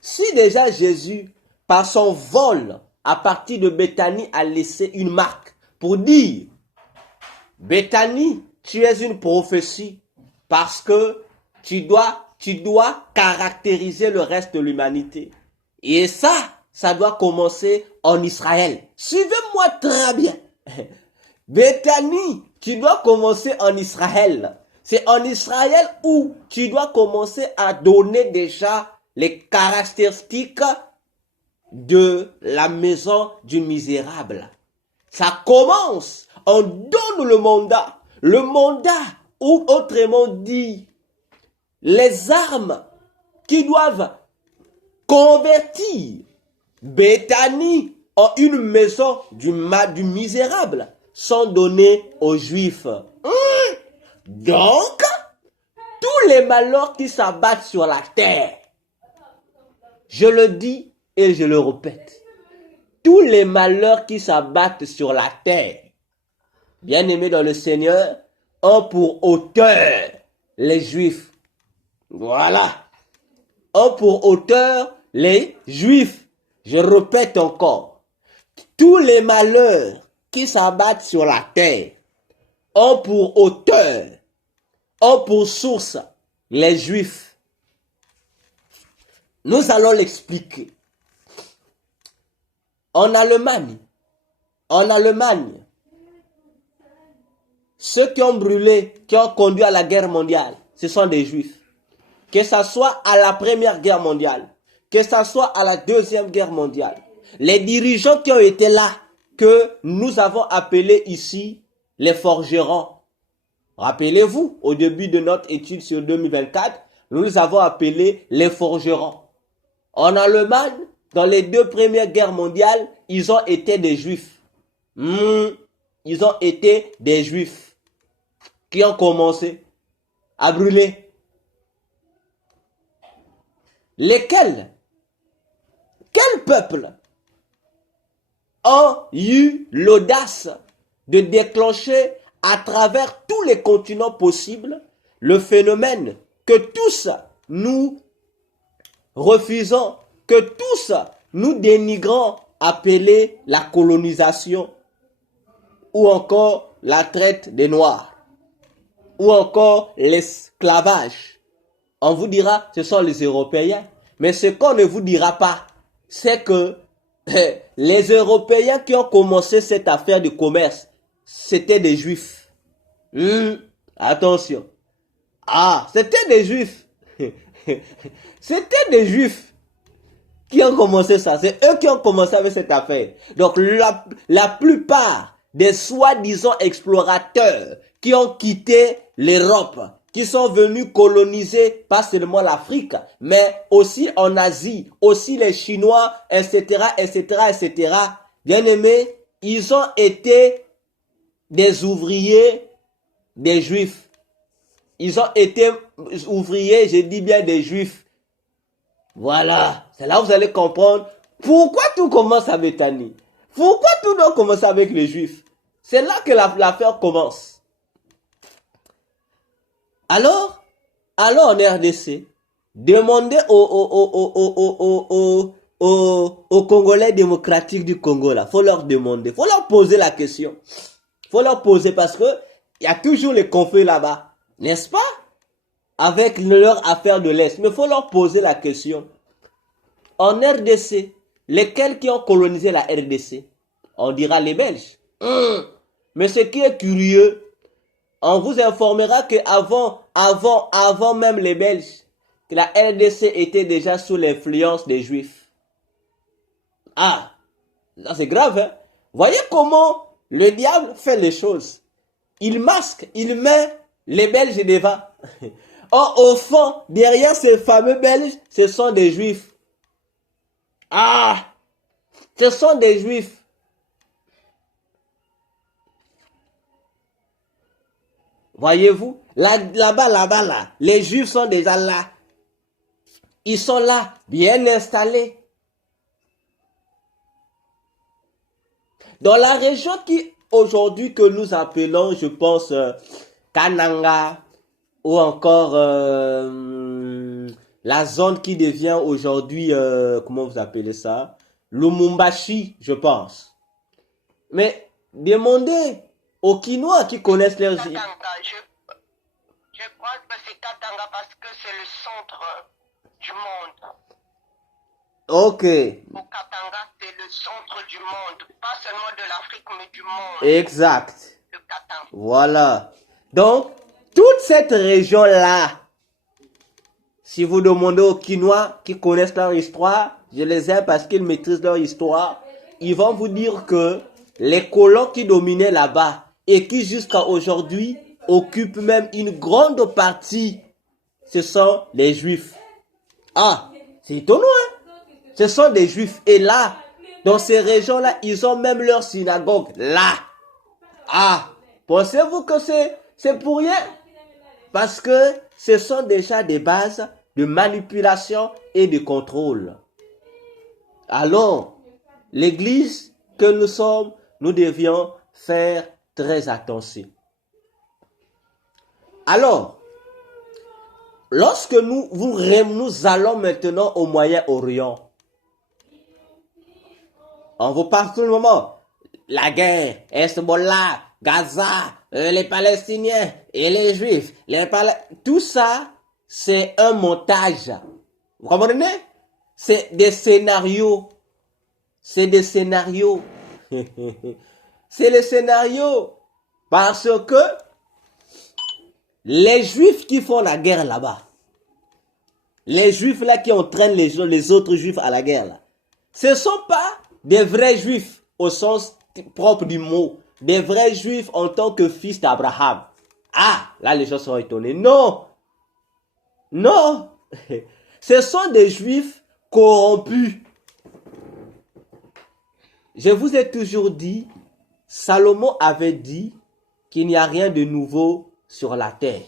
si déjà Jésus, par son vol à partir de Béthanie, a laissé une marque pour dire, Béthanie, tu es une prophétie parce que tu dois caractériser le reste de l'humanité. Et ça doit commencer en Israël. Suivez-moi très bien. Béthanie, tu dois commencer en Israël. C'est en Israël où tu dois commencer à donner déjà les caractéristiques de la maison du misérable. Ça commence, on donne le mandat ou autrement dit, les armes qui doivent convertir Béthanie en une maison du misérable sont données aux Juifs. Donc, tous les malheurs qui s'abattent sur la terre, je le dis et je le répète, tous les malheurs qui s'abattent sur la terre, bien-aimés dans le Seigneur, ont pour auteur les Juifs. Voilà. Ont pour auteur les Juifs. Je répète encore. Tous les malheurs qui s'abattent sur la terre ont pour auteur, ont pour source les Juifs. Nous allons l'expliquer. En Allemagne, ceux qui ont brûlé, qui ont conduit à la guerre mondiale, ce sont des Juifs. Que ce soit à la Première Guerre mondiale, que ce soit à la Deuxième Guerre mondiale, les dirigeants qui ont été là, que nous avons appelés ici les forgerons. Rappelez-vous, au début de notre étude sur 2024, nous les avons appelés les forgerons. En Allemagne, dans les 2 premières guerres mondiales, ils ont été des Juifs. Ils ont été des Juifs qui ont commencé à brûler. Lesquels? Quel peuple a eu l'audace de déclencher à travers tous les continents possibles le phénomène que tous nous refusons, que tous nous dénigrons, appelé la colonisation, ou encore la traite des Noirs, ou encore l'esclavage. On vous dira, ce sont les Européens. Mais ce qu'on ne vous dira pas, c'est que les Européens qui ont commencé cette affaire de commerce, c'était des Juifs. Attention. C'était des Juifs. C'était des Juifs qui ont commencé ça. C'est eux qui ont commencé avec cette affaire. Donc la plupart des soi-disant explorateurs qui ont quitté l'Europe, qui sont venus coloniser pas seulement l'Afrique, mais aussi en Asie, aussi les Chinois, etc., etc., etc. Bien aimés, ils ont été des ouvriers, des Juifs. Ils ont été ouvriers, je dis bien des Juifs. Voilà, c'est là où vous allez comprendre pourquoi tout commence à Béthanie. Pourquoi tout doit commencer avec les Juifs. C'est là que l'affaire commence. Alors en RDC, demandez aux Congolais démocratiques du Congo, là, faut leur demander, faut leur poser la question. Faut leur poser parce que il y a toujours les conflits là-bas, n'est-ce pas? Avec leur affaire de l'Est. Mais faut leur poser la question. En RDC, lesquels qui ont colonisé la RDC? On dira les Belges. Mais ce qui est curieux, on vous informera que avant même les Belges, que la RDC était déjà sous l'influence des Juifs. Ah, ça c'est grave, hein? Voyez comment le diable fait les choses. Il masque, il met les Belges devant. Or, au fond, derrière ces fameux Belges, ce sont des Juifs. Ce sont des Juifs. Voyez-vous, là-bas, les Juifs sont déjà là. Ils sont là, bien installés. Dans la région qui, aujourd'hui, que nous appelons, je pense, Kananga, ou encore la zone qui devient aujourd'hui, comment vous appelez ça? Lumumbashi, je pense. Mais demandez aux Kinois qui connaissent leurs... Katanga, je crois que c'est Katanga parce que c'est le centre du monde. Ok. Au Katanga, c'est le centre du monde. Pas seulement de l'Afrique, mais du monde. Exact. Le Katanga. Voilà. Donc, toute cette région-là, si vous demandez aux Kinois qui connaissent leur histoire, je les aime parce qu'ils maîtrisent leur histoire, ils vont vous dire que les colons qui dominaient là-bas et qui jusqu'à aujourd'hui occupent même une grande partie ce sont les Juifs. Ah, c'est étonnant, hein? Ce sont des Juifs. Et là, dans ces régions-là, ils ont même leur synagogue. Là. Ah, pensez-vous que c'est pour rien? Parce que ce sont déjà des bases de manipulation et de contrôle. Alors, l'Église que nous sommes, nous devions faire très attention. Alors, lorsque nous allons maintenant au Moyen-Orient, on vous parle tout le moment. La guerre, Hezbollah, Gaza, les Palestiniens et les Juifs, tout ça, c'est un montage. Vous comprenez? C'est des scénarios. C'est des scénarios. C'est les scénarios. Parce que les Juifs qui font la guerre là-bas, les Juifs là qui entraînent les autres Juifs à la guerre là, ce ne sont pas des vrais Juifs au sens propre du mot, des vrais Juifs en tant que fils d'Abraham. Ah, là les gens sont étonnés. Non, non, ce sont des Juifs corrompus. Je vous ai toujours dit, Salomon avait dit qu'il n'y a rien de nouveau sur la terre.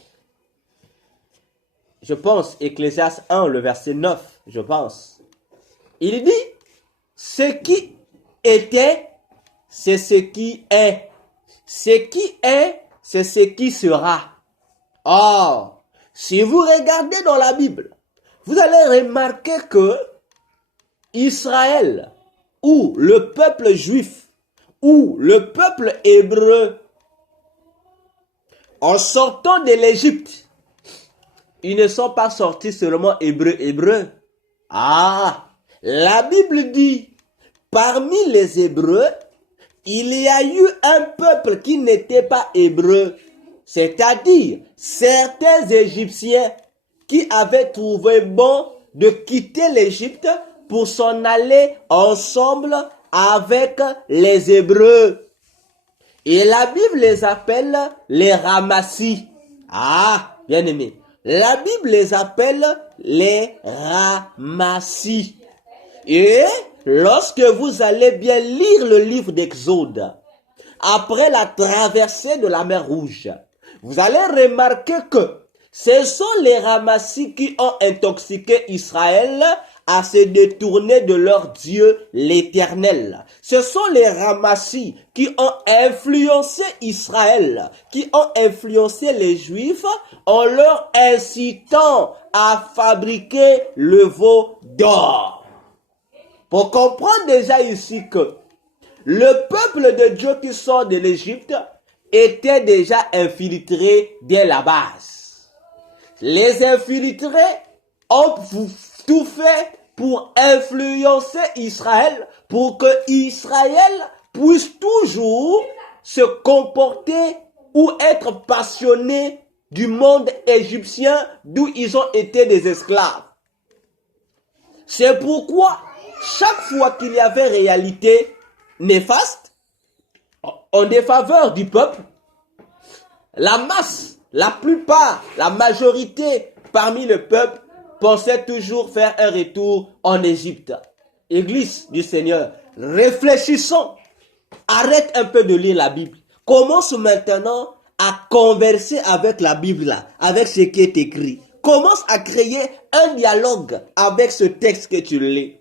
Je pense, Ecclésiaste 1, le verset 9, je pense. Il dit, ce qui était, c'est ce qui est. Ce qui est, c'est ce qui sera. Or, si vous regardez dans la Bible, vous allez remarquer que Israël, ou le peuple juif, ou le peuple hébreu, en sortant de l'Égypte, ils ne sont pas sortis seulement hébreux. Ah, la Bible dit, parmi les Hébreux, il y a eu un peuple qui n'était pas hébreu, c'est-à-dire certains Égyptiens qui avaient trouvé bon de quitter l'Égypte pour s'en aller ensemble avec les Hébreux. Et la Bible les appelle les Ramassis. Ah, bien aimé. La Bible les appelle les Ramassis. Et lorsque vous allez bien lire le livre d'Exode, après la traversée de la mer Rouge, vous allez remarquer que ce sont les Ramassis qui ont intoxiqué Israël à se détourner de leur Dieu l'Éternel. Ce sont les Ramassis qui ont influencé Israël, qui ont influencé les Juifs en leur incitant à fabriquer le veau d'or. Pour comprendre déjà ici que le peuple de Dieu qui sort de l'Égypte était déjà infiltré dès la base. Les infiltrés ont tout fait pour influencer Israël, pour que Israël puisse toujours se comporter ou être passionné du monde égyptien d'où ils ont été des esclaves. C'est pourquoi chaque fois qu'il y avait réalité néfaste en défaveur du peuple, la masse, la plupart, la majorité parmi le peuple pensait toujours faire un retour en Égypte. Église du Seigneur, réfléchissons. Arrête un peu de lire la Bible. Commence maintenant à converser avec la Bible là, avec ce qui est écrit. Commence à créer un dialogue avec ce texte que tu lis.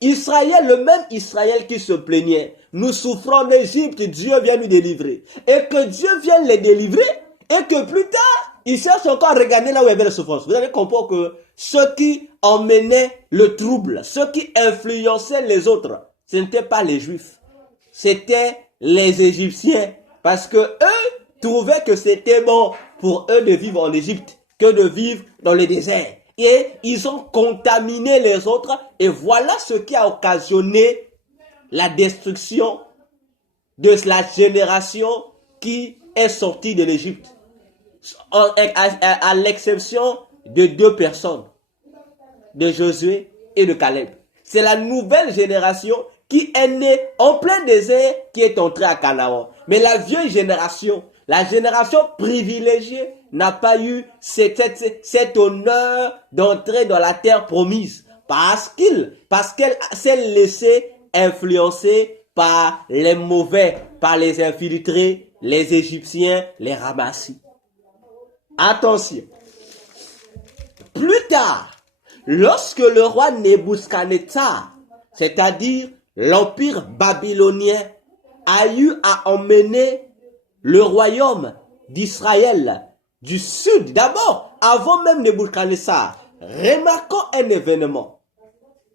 Israël, le même Israël qui se plaignait, nous souffrons en Égypte, Dieu vient nous délivrer. Et que Dieu vienne les délivrer, et que plus tard, ils cherchent encore à regarder là où il y avait la souffrance. Vous allez comprendre que ceux qui emmenaient le trouble, ceux qui influençaient les autres, ce n'étaient pas les Juifs, c'était les Égyptiens. Parce que eux trouvaient que c'était bon pour eux de vivre en Égypte que de vivre dans le désert. Et ils ont contaminé les autres. Et voilà ce qui a occasionné la destruction de la génération qui est sortie de l'Égypte. À l'exception de 2 personnes, de Josué et de Caleb. C'est la nouvelle génération qui est née en plein désert qui est entrée à Canaan. Mais la vieille génération La génération privilégiée n'a pas eu cet honneur d'entrer dans la terre promise parce qu'elle s'est laissée influencer par les mauvais, par les infiltrés, les Égyptiens, les Ramassis. Attention. Plus tard, lorsque le roi Nebuchadnezzar, c'est-à-dire l'empire babylonien, a eu à emmener le royaume d'Israël du sud, d'abord, avant même Nebuchadnezzar, remarquons un événement.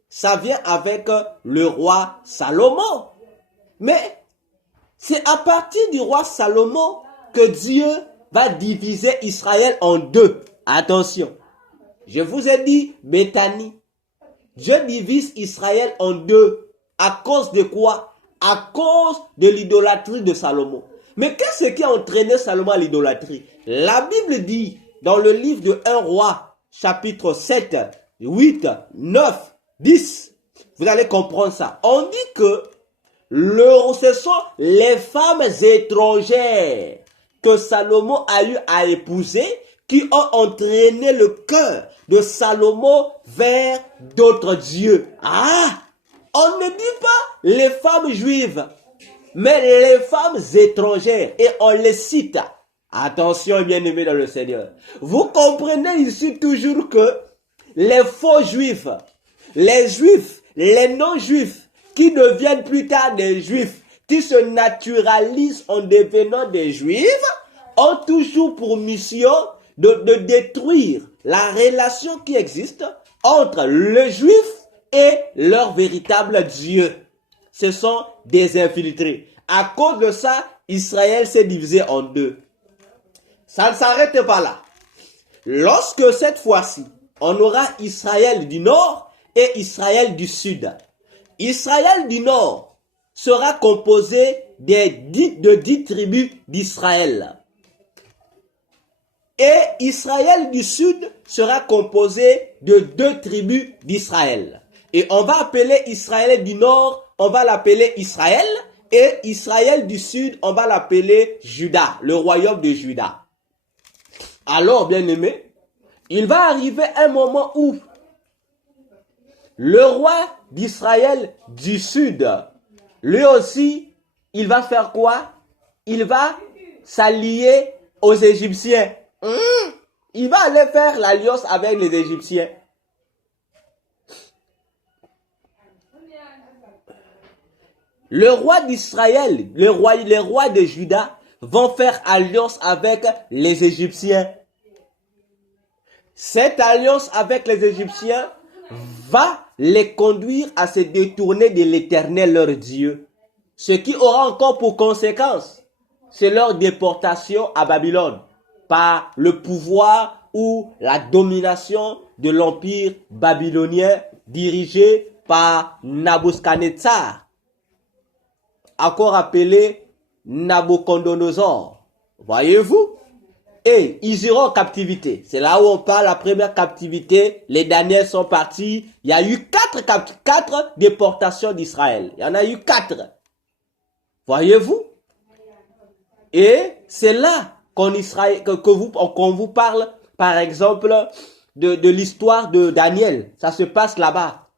Ça vient avec le roi Salomon. Mais c'est à partir du roi Salomon que Dieu va diviser Israël en deux. Attention, je vous ai dit Béthanie. Dieu divise Israël en deux. À cause de quoi? À cause de l'idolâtrie de Salomon. Mais qu'est-ce qui a entraîné Salomon à l'idolâtrie? La Bible dit dans le livre de 1 roi, chapitre 7, 8, 9, 10. Vous allez comprendre ça. On dit que ce sont les femmes étrangères que Salomon a eu à épouser qui ont entraîné le cœur de Salomon vers d'autres dieux. On ne dit pas les femmes juives, mais les femmes étrangères, et on les cite. Attention, bien-aimés dans le Seigneur. Vous comprenez ici toujours que les faux juifs, les juifs, les non-juifs, qui deviennent plus tard des juifs, qui se naturalisent en devenant des juifs, ont toujours pour mission de détruire la relation qui existe entre le juif et leur véritable Dieu. Ce sont des infiltrés. À cause de ça, Israël s'est divisé en deux. Ça ne s'arrête pas là. Lorsque cette fois-ci, on aura Israël du nord et Israël du sud. Israël du nord sera composé de 10 tribus d'Israël. Et Israël du sud sera composé de 2 tribus d'Israël. Et on va appeler Israël du nord, on va l'appeler Israël. Et Israël du sud, on va l'appeler Juda, le royaume de Juda. Alors, bien-aimés, il va arriver un moment où le roi d'Israël du sud, lui aussi, il va faire quoi? Il va s'allier aux Égyptiens. Il va aller faire l'alliance avec les Égyptiens. Le roi d'Israël, les rois de Juda vont faire alliance avec les Égyptiens. Cette alliance avec les Égyptiens va les conduire à se détourner de l'Éternel leur Dieu. Ce qui aura encore pour conséquence, c'est leur déportation à Babylone par le pouvoir ou la domination de l'empire babylonien dirigé par Nabuchodonosor, encore appelé Nabuchodonosor. Voyez-vous? Et ils iront en captivité. C'est là où on parle la première captivité. Les Daniels sont partis. Il y a eu 4 déportations d'Israël. Il y en a eu 4. Voyez-vous? Et c'est là qu'on vous parle, par exemple, de l'histoire de Daniel. Ça se passe là-bas,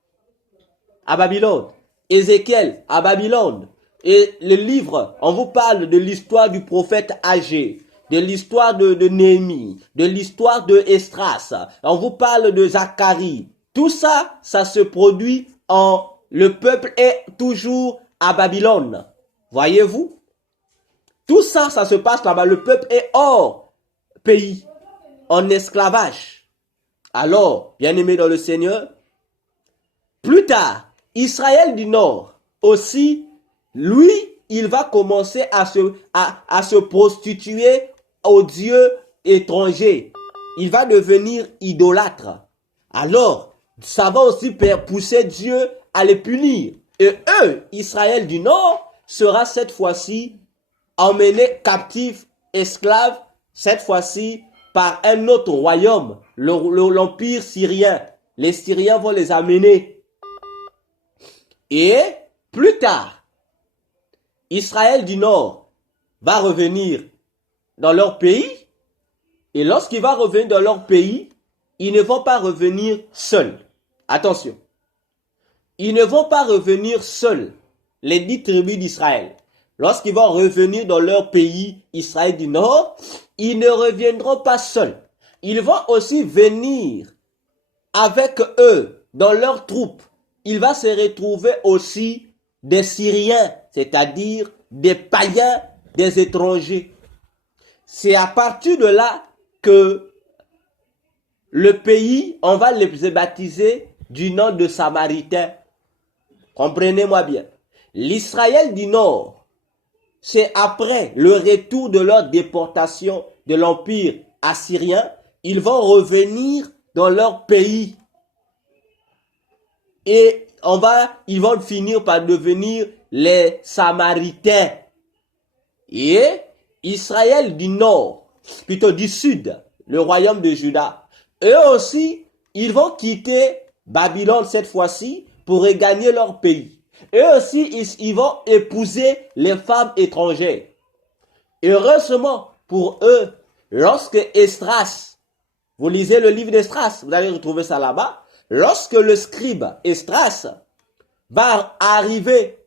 à Babylone. Ézéchiel, à Babylone. Et le livre, on vous parle de l'histoire du prophète Agé, de l'histoire de Néhémie, de l'histoire de Esdras. On vous parle de Zacharie. Tout ça, ça se produit le peuple est toujours à Babylone. Voyez-vous? Tout ça, ça se passe là-bas. Le peuple est hors pays, en esclavage. Alors, bien-aimés dans le Seigneur, plus tard, Israël du Nord aussi, lui, il va commencer à se prostituer aux dieux étrangers. Il va devenir idolâtre. Alors, ça va aussi pousser Dieu à les punir. Et eux, Israël du Nord, sera cette fois-ci emmené captif, esclave, cette fois-ci par un autre royaume, l'empire syrien. Les Syriens vont les amener. Et plus tard, Israël du Nord va revenir dans leur pays. Et lorsqu'il va revenir dans leur pays, ils ne vont pas revenir seuls. Attention. Ils ne vont pas revenir seuls, les 10 tribus d'Israël. Lorsqu'ils vont revenir dans leur pays, Israël du Nord, ils ne reviendront pas seuls. Ils vont aussi venir avec eux, dans leurs troupes. Il va se retrouver aussi des Syriens, c'est-à-dire des païens, des étrangers. C'est à partir de là que le pays, on va les baptiser du nom de Samaritains. Comprenez-moi bien. L'Israël du Nord, c'est après le retour de leur déportation de l'Empire assyrien, ils vont revenir dans leur pays. Et ils vont finir par devenir les Samaritains. Et Israël du Nord, plutôt du Sud, le royaume de Juda, eux aussi, ils vont quitter Babylone cette fois-ci pour regagner leur pays. Eux aussi, ils vont épouser les femmes étrangères. Heureusement pour eux, lorsque Esdras, vous lisez le livre d'Esdras, vous allez retrouver ça là-bas, lorsque le scribe Esdras va arriver,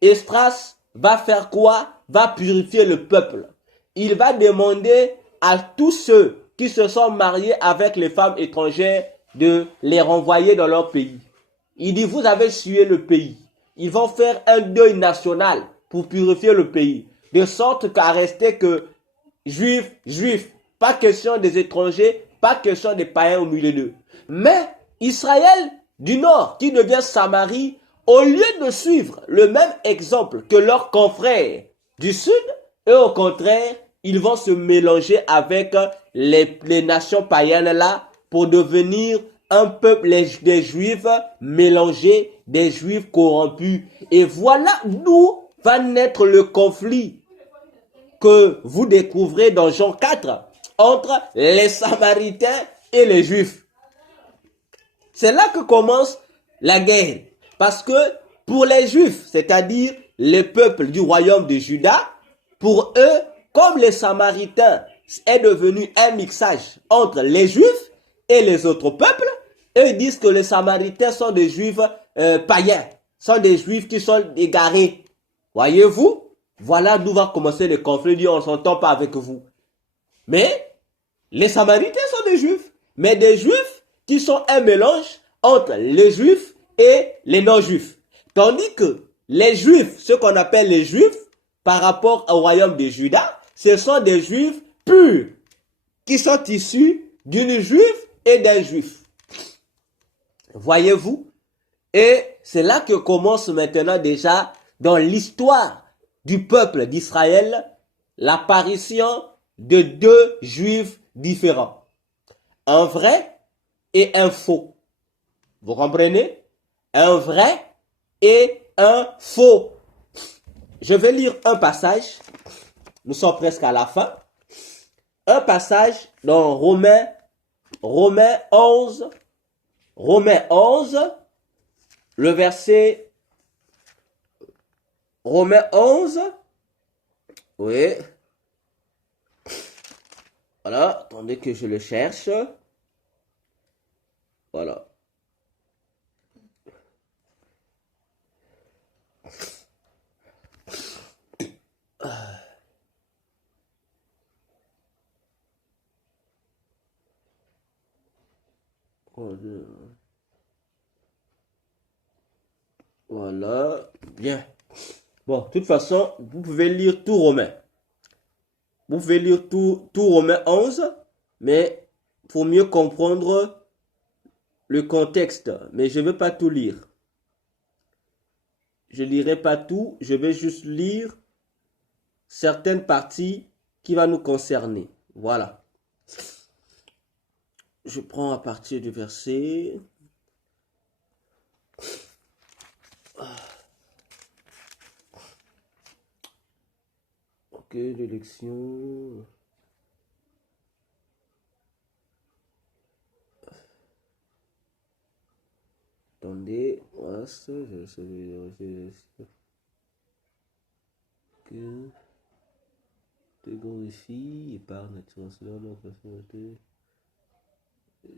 Esdras va faire quoi? Va purifier le peuple. Il va demander à tous ceux qui se sont mariés avec les femmes étrangères de les renvoyer dans leur pays. Il dit, vous avez sué le pays. Ils vont faire un deuil national pour purifier le pays. De sorte qu'à rester que juifs, pas question des étrangers, pas question des païens au milieu d'eux. Mais Israël du Nord, qui devient Samarie, au lieu de suivre le même exemple que leurs confrères du Sud, eux au contraire, ils vont se mélanger avec les nations païennes là pour devenir un peuple des Juifs mélangés, des Juifs corrompus. Et voilà d'où va naître le conflit que vous découvrez dans Jean 4 entre les Samaritains et les Juifs. C'est là que commence la guerre. Parce que pour les Juifs, c'est-à-dire le peuple du royaume de Juda, pour eux, comme les Samaritains est devenu un mixage entre les Juifs et les autres peuples, eux disent que les Samaritains sont des Juifs païens, sont des Juifs qui sont égarés. Voyez-vous? Voilà d'où va commencer le conflit. Ils disent, on ne s'entend pas avec vous. Mais les Samaritains sont des Juifs, mais des Juifs qui sont un mélange entre les Juifs et les non-Juifs. Tandis que les Juifs, ce qu'on appelle les Juifs, par rapport au royaume de Juda, ce sont des Juifs purs, qui sont issus d'une Juive et d'un Juif. Voyez-vous? Et c'est là que commence maintenant déjà, dans l'histoire du peuple d'Israël, l'apparition de deux Juifs différents. Un vrai et un faux. Vous comprenez? Un vrai et un faux. Je vais lire un passage. Nous sommes presque à la fin. Un passage dans Romains 11, le verset Romains 11. Oui. Voilà, attendez que je le cherche. Voilà. Voilà, bien. Bon, de toute façon, vous pouvez lire tout Romain. Vous pouvez lire tout Romain 11, mais pour mieux comprendre le contexte. Mais je ne vais pas tout lire. Je ne lirai pas tout, je vais juste lire certaines parties qui vont nous concerner. Voilà. Je prends à partir du verset. Ok, l'élection. Attendez, voilà, te glorifie et par nature, selon notre volonté.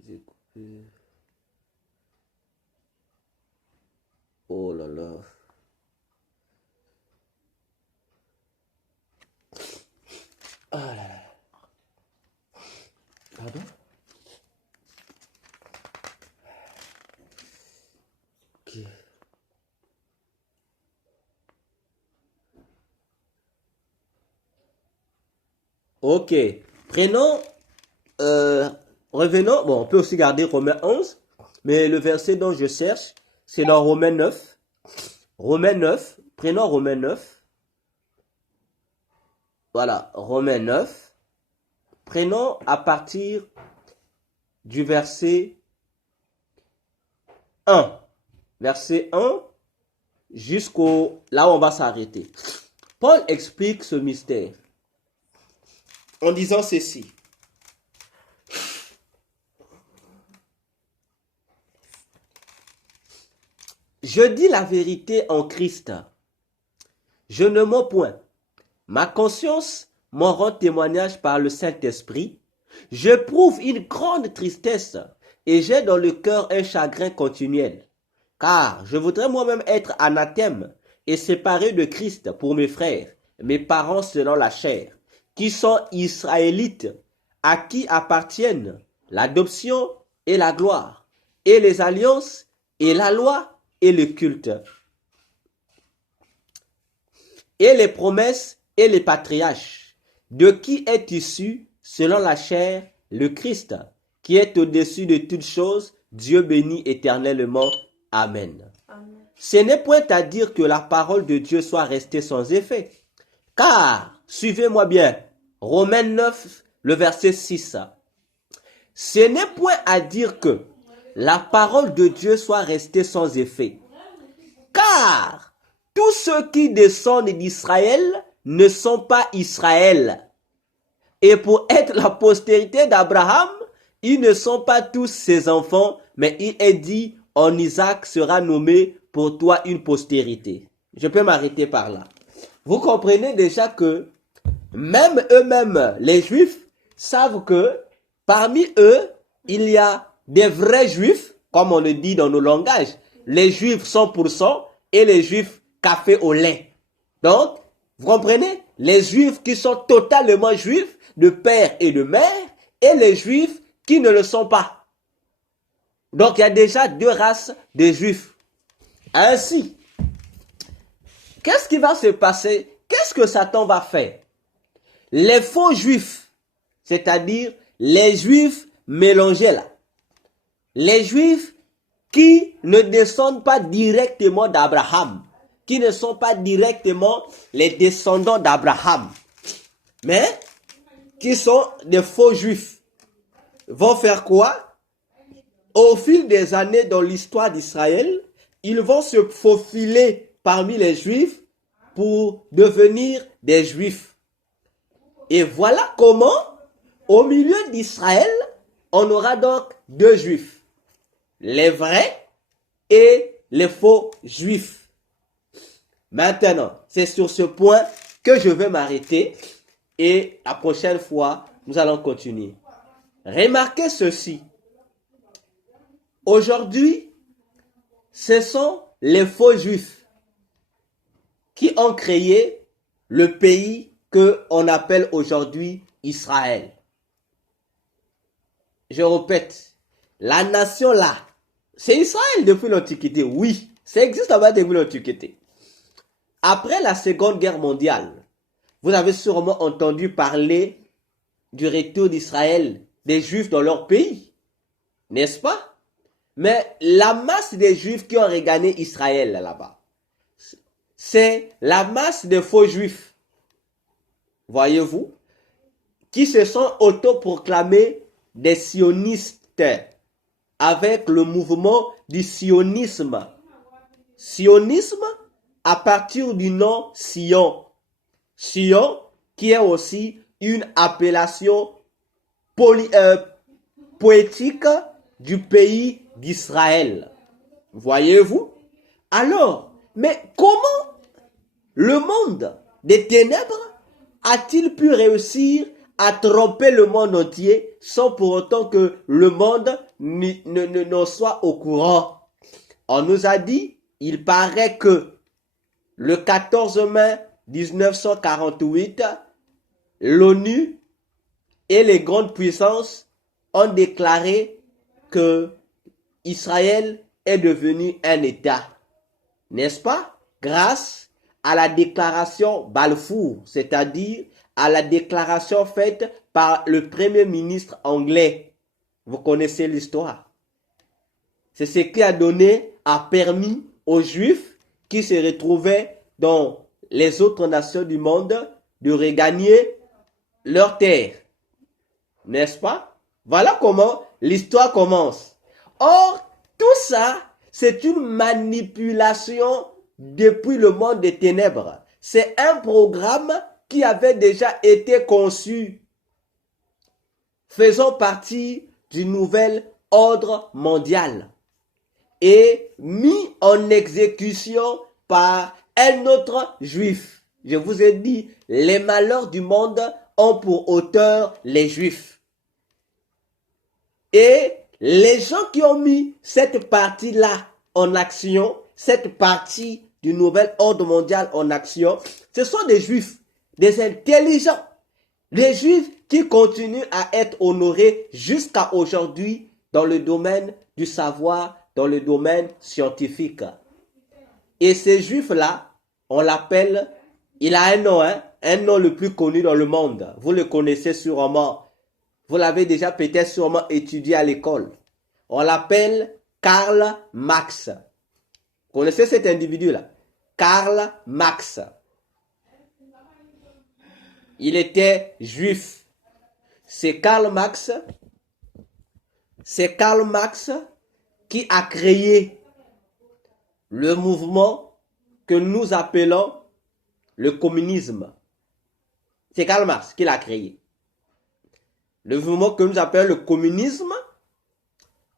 J'ai coupé. Oh là là. Ah là là. Pardon? Ok. Ok. Prenons, revenons. Bon, on peut aussi garder Romains 11, mais le verset dont je cherche, c'est dans Romains 9. Romains 9. Prenons Romains 9. Voilà, Romains 9. Prenons à partir du verset 1. Verset 1 jusqu'au là où on va s'arrêter. Paul explique ce mystère en disant ceci. Je dis la vérité en Christ. Je ne mens point. Ma conscience m'en rend témoignage par le Saint-Esprit. J'éprouve une grande tristesse et j'ai dans le cœur un chagrin continuel. Car je voudrais moi-même être anathème et séparé de Christ pour mes frères, mes parents selon la chair, qui sont israélites, à qui appartiennent l'adoption et la gloire, et les alliances, et la loi, et le culte, et les promesses, et les patriarches, de qui est issu, selon la chair, le Christ, qui est au-dessus de toutes choses, Dieu béni éternellement. Amen. Amen. Ce n'est point à dire que la parole de Dieu soit restée sans effet. Car, suivez-moi bien, Romains 9, le verset 6. Ce n'est point à dire que la parole de Dieu soit restée sans effet. Car, tous ceux qui descendent d'Israël ne sont pas Israël. Et pour être la postérité d'Abraham, ils ne sont pas tous ses enfants, mais il est dit, en Isaac sera nommé pour toi une postérité. Je peux m'arrêter par là. Vous comprenez déjà que même eux-mêmes, les Juifs, savent que parmi eux, il y a des vrais Juifs, comme on le dit dans nos langages, les Juifs 100% et les Juifs café au lait. Donc, vous comprenez? Les Juifs qui sont totalement Juifs, de père et de mère, et les Juifs qui ne le sont pas. Donc, il y a déjà deux races de Juifs. Ainsi, qu'est-ce qui va se passer? Qu'est-ce que Satan va faire? Les faux Juifs, c'est-à-dire les Juifs mélangés là, les Juifs qui ne descendent pas directement d'Abraham, qui ne sont pas directement les descendants d'Abraham, mais qui sont des faux Juifs, vont faire quoi? Au fil des années dans l'histoire d'Israël, ils vont se faufiler parmi les Juifs pour devenir des Juifs. Et voilà comment, au milieu d'Israël, on aura donc deux Juifs. Les vrais et les faux Juifs. Maintenant, c'est sur ce point que je vais m'arrêter et la prochaine fois, nous allons continuer. Remarquez ceci. Aujourd'hui, ce sont les faux Juifs qui ont créé le pays qu'on appelle aujourd'hui Israël. Je répète, la nation là, c'est Israël depuis l'Antiquité. Oui, ça existe avant depuis l'Antiquité. Après la Seconde Guerre mondiale, vous avez sûrement entendu parler du retour d'Israël, des Juifs dans leur pays, n'est-ce pas? Mais la masse des Juifs qui ont regagné Israël là-bas, c'est la masse des faux Juifs, voyez-vous, qui se sont autoproclamés des sionistes avec le mouvement du sionisme. Sionisme à partir du nom Sion. Sion qui est aussi une appellation poétique du pays d'Israël. Voyez-vous? Alors, mais comment le monde des ténèbres a-t-il pu réussir à tromper le monde entier sans pour autant que le monde n'en soit au courant? On nous a dit, il paraît que le 14 mai 1948, l'ONU et les grandes puissances ont déclaré que Israël est devenu un État. N'est-ce pas? Grâce à la déclaration Balfour, c'est-à-dire à la déclaration faite par le Premier ministre anglais. Vous connaissez l'histoire. C'est ce qui a permis aux Juifs qui se retrouvaient dans les autres nations du monde de regagner leur terre. N'est-ce pas? Voilà comment l'histoire commence. Or, tout ça, c'est une manipulation depuis le monde des ténèbres. C'est un programme qui avait déjà été conçu, faisant partie du nouvel ordre mondial et mis en exécution par un autre juif. Je vous ai dit, les malheurs du monde ont pour auteur les juifs. Et les gens qui ont mis cette partie-là en action, cette partie du nouvel ordre mondial en action, ce sont des juifs, des intelligents, des juifs qui continuent à être honorés jusqu'à aujourd'hui dans le domaine du savoir, dans le domaine scientifique. Et ces juifs-là, on l'appelle, il a un nom le plus connu dans le monde. Vous le connaissez sûrement. Vous l'avez déjà peut-être sûrement étudié à l'école. On l'appelle Karl Marx. Vous connaissez cet individu-là? Karl Marx. Il était juif. C'est Karl Marx qui a créé le mouvement que nous appelons le communisme. C'est Karl Marx qui l'a créé. Le mouvement que nous appelons le communisme,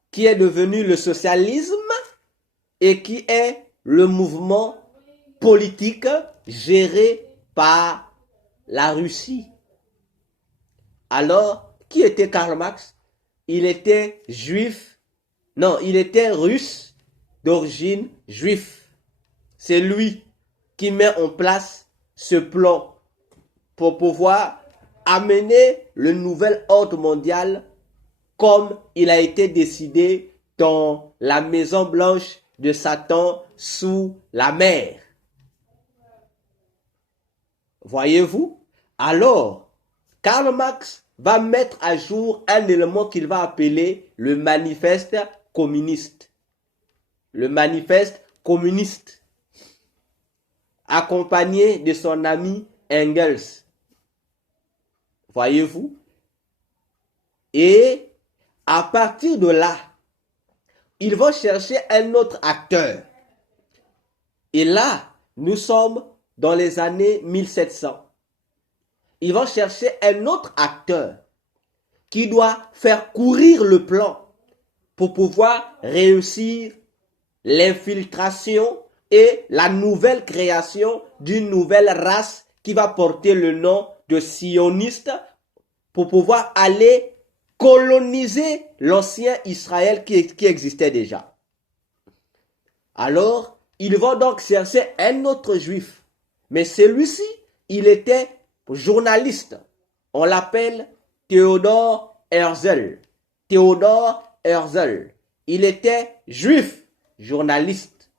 qui est devenu le socialisme et qui est le mouvement politique géré par la Russie. Alors, qui était Karl Marx? Il était juif, non, il était russe d'origine juive. C'est lui qui met en place ce plan pour pouvoir amener le nouvel ordre mondial comme il a été décidé dans la Maison Blanche de Satan sous la mer. Voyez-vous? Alors, Karl Marx va mettre à jour un élément qu'il va appeler le manifeste communiste. Le manifeste communiste, accompagné de son ami Engels. Voyez-vous? Et à partir de là, ils vont chercher un autre acteur. Et là, nous sommes dans les années 1700. Ils vont chercher un autre acteur qui doit faire courir le plan pour pouvoir réussir l'infiltration et la nouvelle création d'une nouvelle race qui va porter le nom de sioniste pour pouvoir aller coloniser l'ancien Israël qui existait déjà. Alors, ils vont donc chercher un autre juif. Mais celui-ci, il était journaliste. On l'appelle Theodor Herzl. Theodor Herzl. Il était juif, journaliste.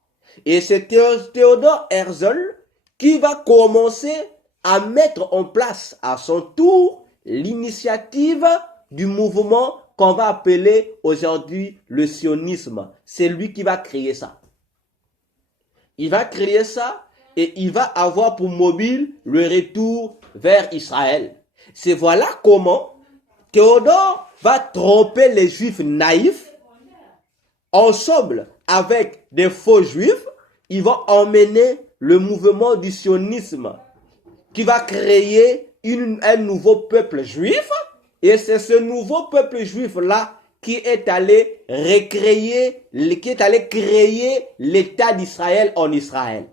Et c'est Theodor Herzl qui va commencer à mettre en place à son tour l'initiative du mouvement qu'on va appeler aujourd'hui le sionisme. C'est lui qui va créer ça. Il va créer ça et il va avoir pour mobile le retour vers Israël. C'est voilà comment Théodore va tromper les juifs naïfs. Ensemble avec des faux juifs, ils vont emmener le mouvement du sionisme qui va créer un nouveau peuple juif. Et c'est ce nouveau peuple juif-là qui est allé créer l'État d'Israël en Israël.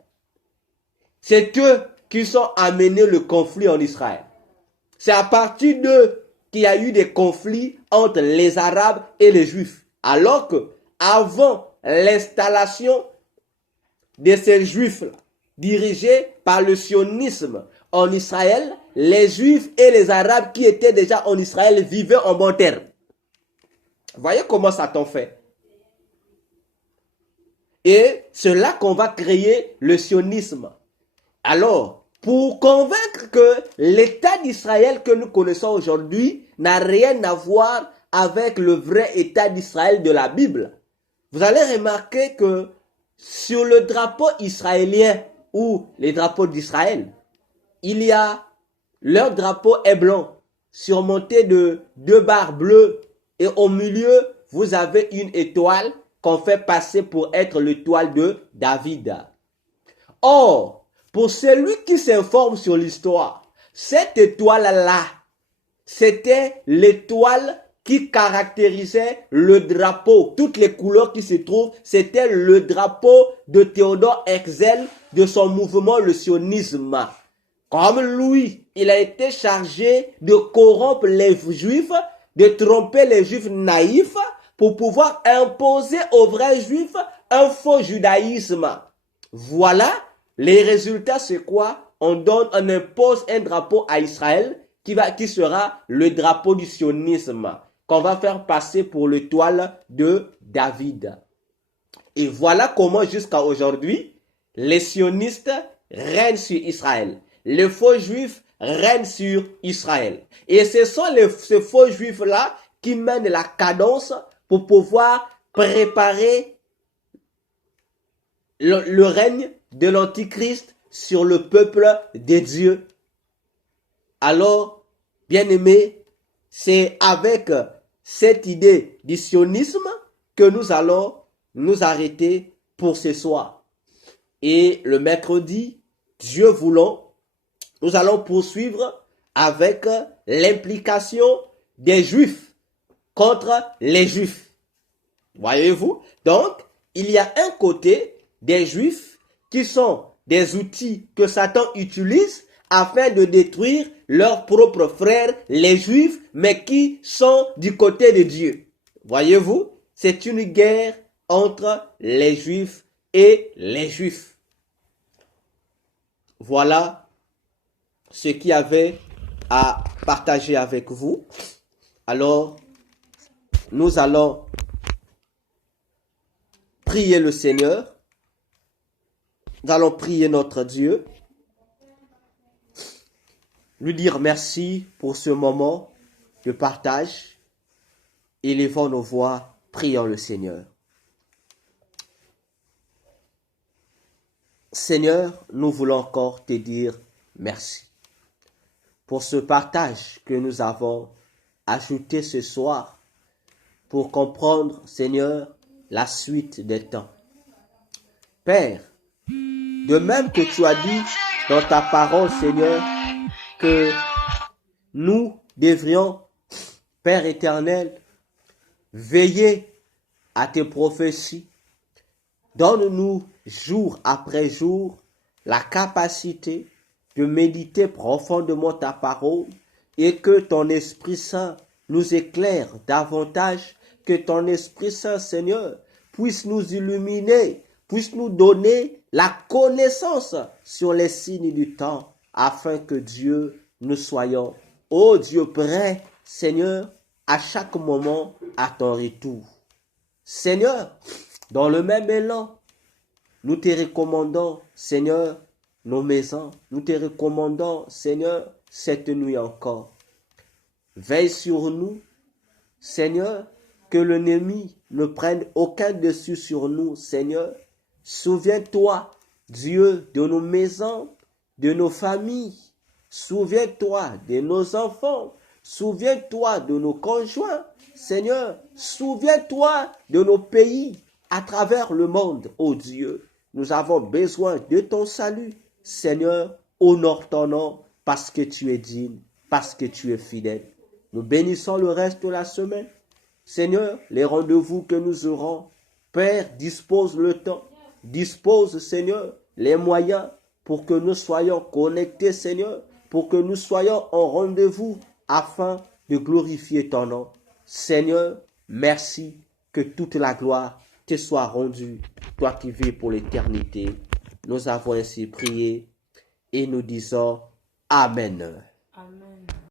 C'est eux qui sont amenés le conflit en Israël. C'est à partir d'eux qu'il y a eu des conflits entre les Arabes et les Juifs. Alors que avant l'installation de ces Juifs dirigés par le sionisme en Israël, les Juifs et les Arabes qui étaient déjà en Israël vivaient en bon terme. Voyez comment Satan fait. Et c'est là qu'on va créer le sionisme. Alors, pour convaincre que l'État d'Israël que nous connaissons aujourd'hui n'a rien à voir avec le vrai État d'Israël de la Bible, vous allez remarquer que sur le drapeau israélien ou les drapeaux d'Israël, il y a, leur drapeau est blanc, surmonté de 2 barres bleues, et au milieu, vous avez une étoile qu'on fait passer pour être l'étoile de David. Or, pour celui qui s'informe sur l'histoire, cette étoile-là, c'était l'étoile qui caractérisait le drapeau. Toutes les couleurs qui se trouvent, c'était le drapeau de Théodore Herzl, de son mouvement, le sionisme. Comme lui, il a été chargé de corrompre les Juifs, de tromper les Juifs naïfs pour pouvoir imposer aux vrais Juifs un faux judaïsme. Voilà, les résultats, c'est quoi? On impose un drapeau à Israël qui sera le drapeau du sionisme, qu'on va faire passer pour l'étoile de David. Et voilà comment jusqu'à aujourd'hui, les sionistes règnent sur Israël. Les faux juifs règnent sur Israël. Et ce sont ces faux juifs-là qui mènent la cadence pour pouvoir préparer le règne de l'Antichrist sur le peuple de Dieu. Alors, bien-aimés, c'est avec cette idée du sionisme que nous allons nous arrêter pour ce soir. Et le mercredi, Dieu voulant, nous allons poursuivre avec l'implication des Juifs contre les Juifs. Voyez-vous? Donc, il y a un côté des Juifs qui sont des outils que Satan utilise afin de détruire leurs propres frères, les Juifs, mais qui sont du côté de Dieu. Voyez-vous? C'est une guerre entre les Juifs et les Juifs. Voilà ce qu'il y avait à partager avec vous. Alors, nous allons prier le Seigneur. Nous allons prier notre Dieu. Lui dire merci pour ce moment de partage. Élevons nos voix, prions le Seigneur. Seigneur, nous voulons encore te dire merci pour ce partage que nous avons ajouté ce soir pour comprendre, Seigneur, la suite des temps. Père, de même que tu as dit dans ta parole, Seigneur, que nous devrions, Père éternel, veiller à tes prophéties. Donne-nous jour après jour la capacité de méditer profondément ta parole et que ton Esprit Saint nous éclaire davantage, que ton Esprit Saint, Seigneur, puisse nous illuminer, puisse nous donner la connaissance sur les signes du temps, afin que Dieu, nous soyons, ô Dieu, prêt, Seigneur, à chaque moment à ton retour. Seigneur, dans le même élan, nous te recommandons, Seigneur, nos maisons. Nous te recommandons, Seigneur, cette nuit encore. Veille sur nous, Seigneur, que l'ennemi ne prenne aucun dessus sur nous, Seigneur. Souviens-toi, Dieu, de nos maisons, de nos familles. Souviens-toi de nos enfants. Souviens-toi de nos conjoints. Seigneur, souviens-toi de nos pays à travers le monde, ô Dieu. Nous avons besoin de ton salut. Seigneur, honore ton nom parce que tu es digne, parce que tu es fidèle. Nous bénissons le reste de la semaine. Seigneur, les rendez-vous que nous aurons, Père, dispose le temps, dispose, Seigneur, les moyens pour que nous soyons connectés, Seigneur, pour que nous soyons en rendez-vous afin de glorifier ton nom. Seigneur, merci, que toute la gloire te soit rendue, toi qui vis pour l'éternité. Nous avons ainsi prié et nous disons Amen.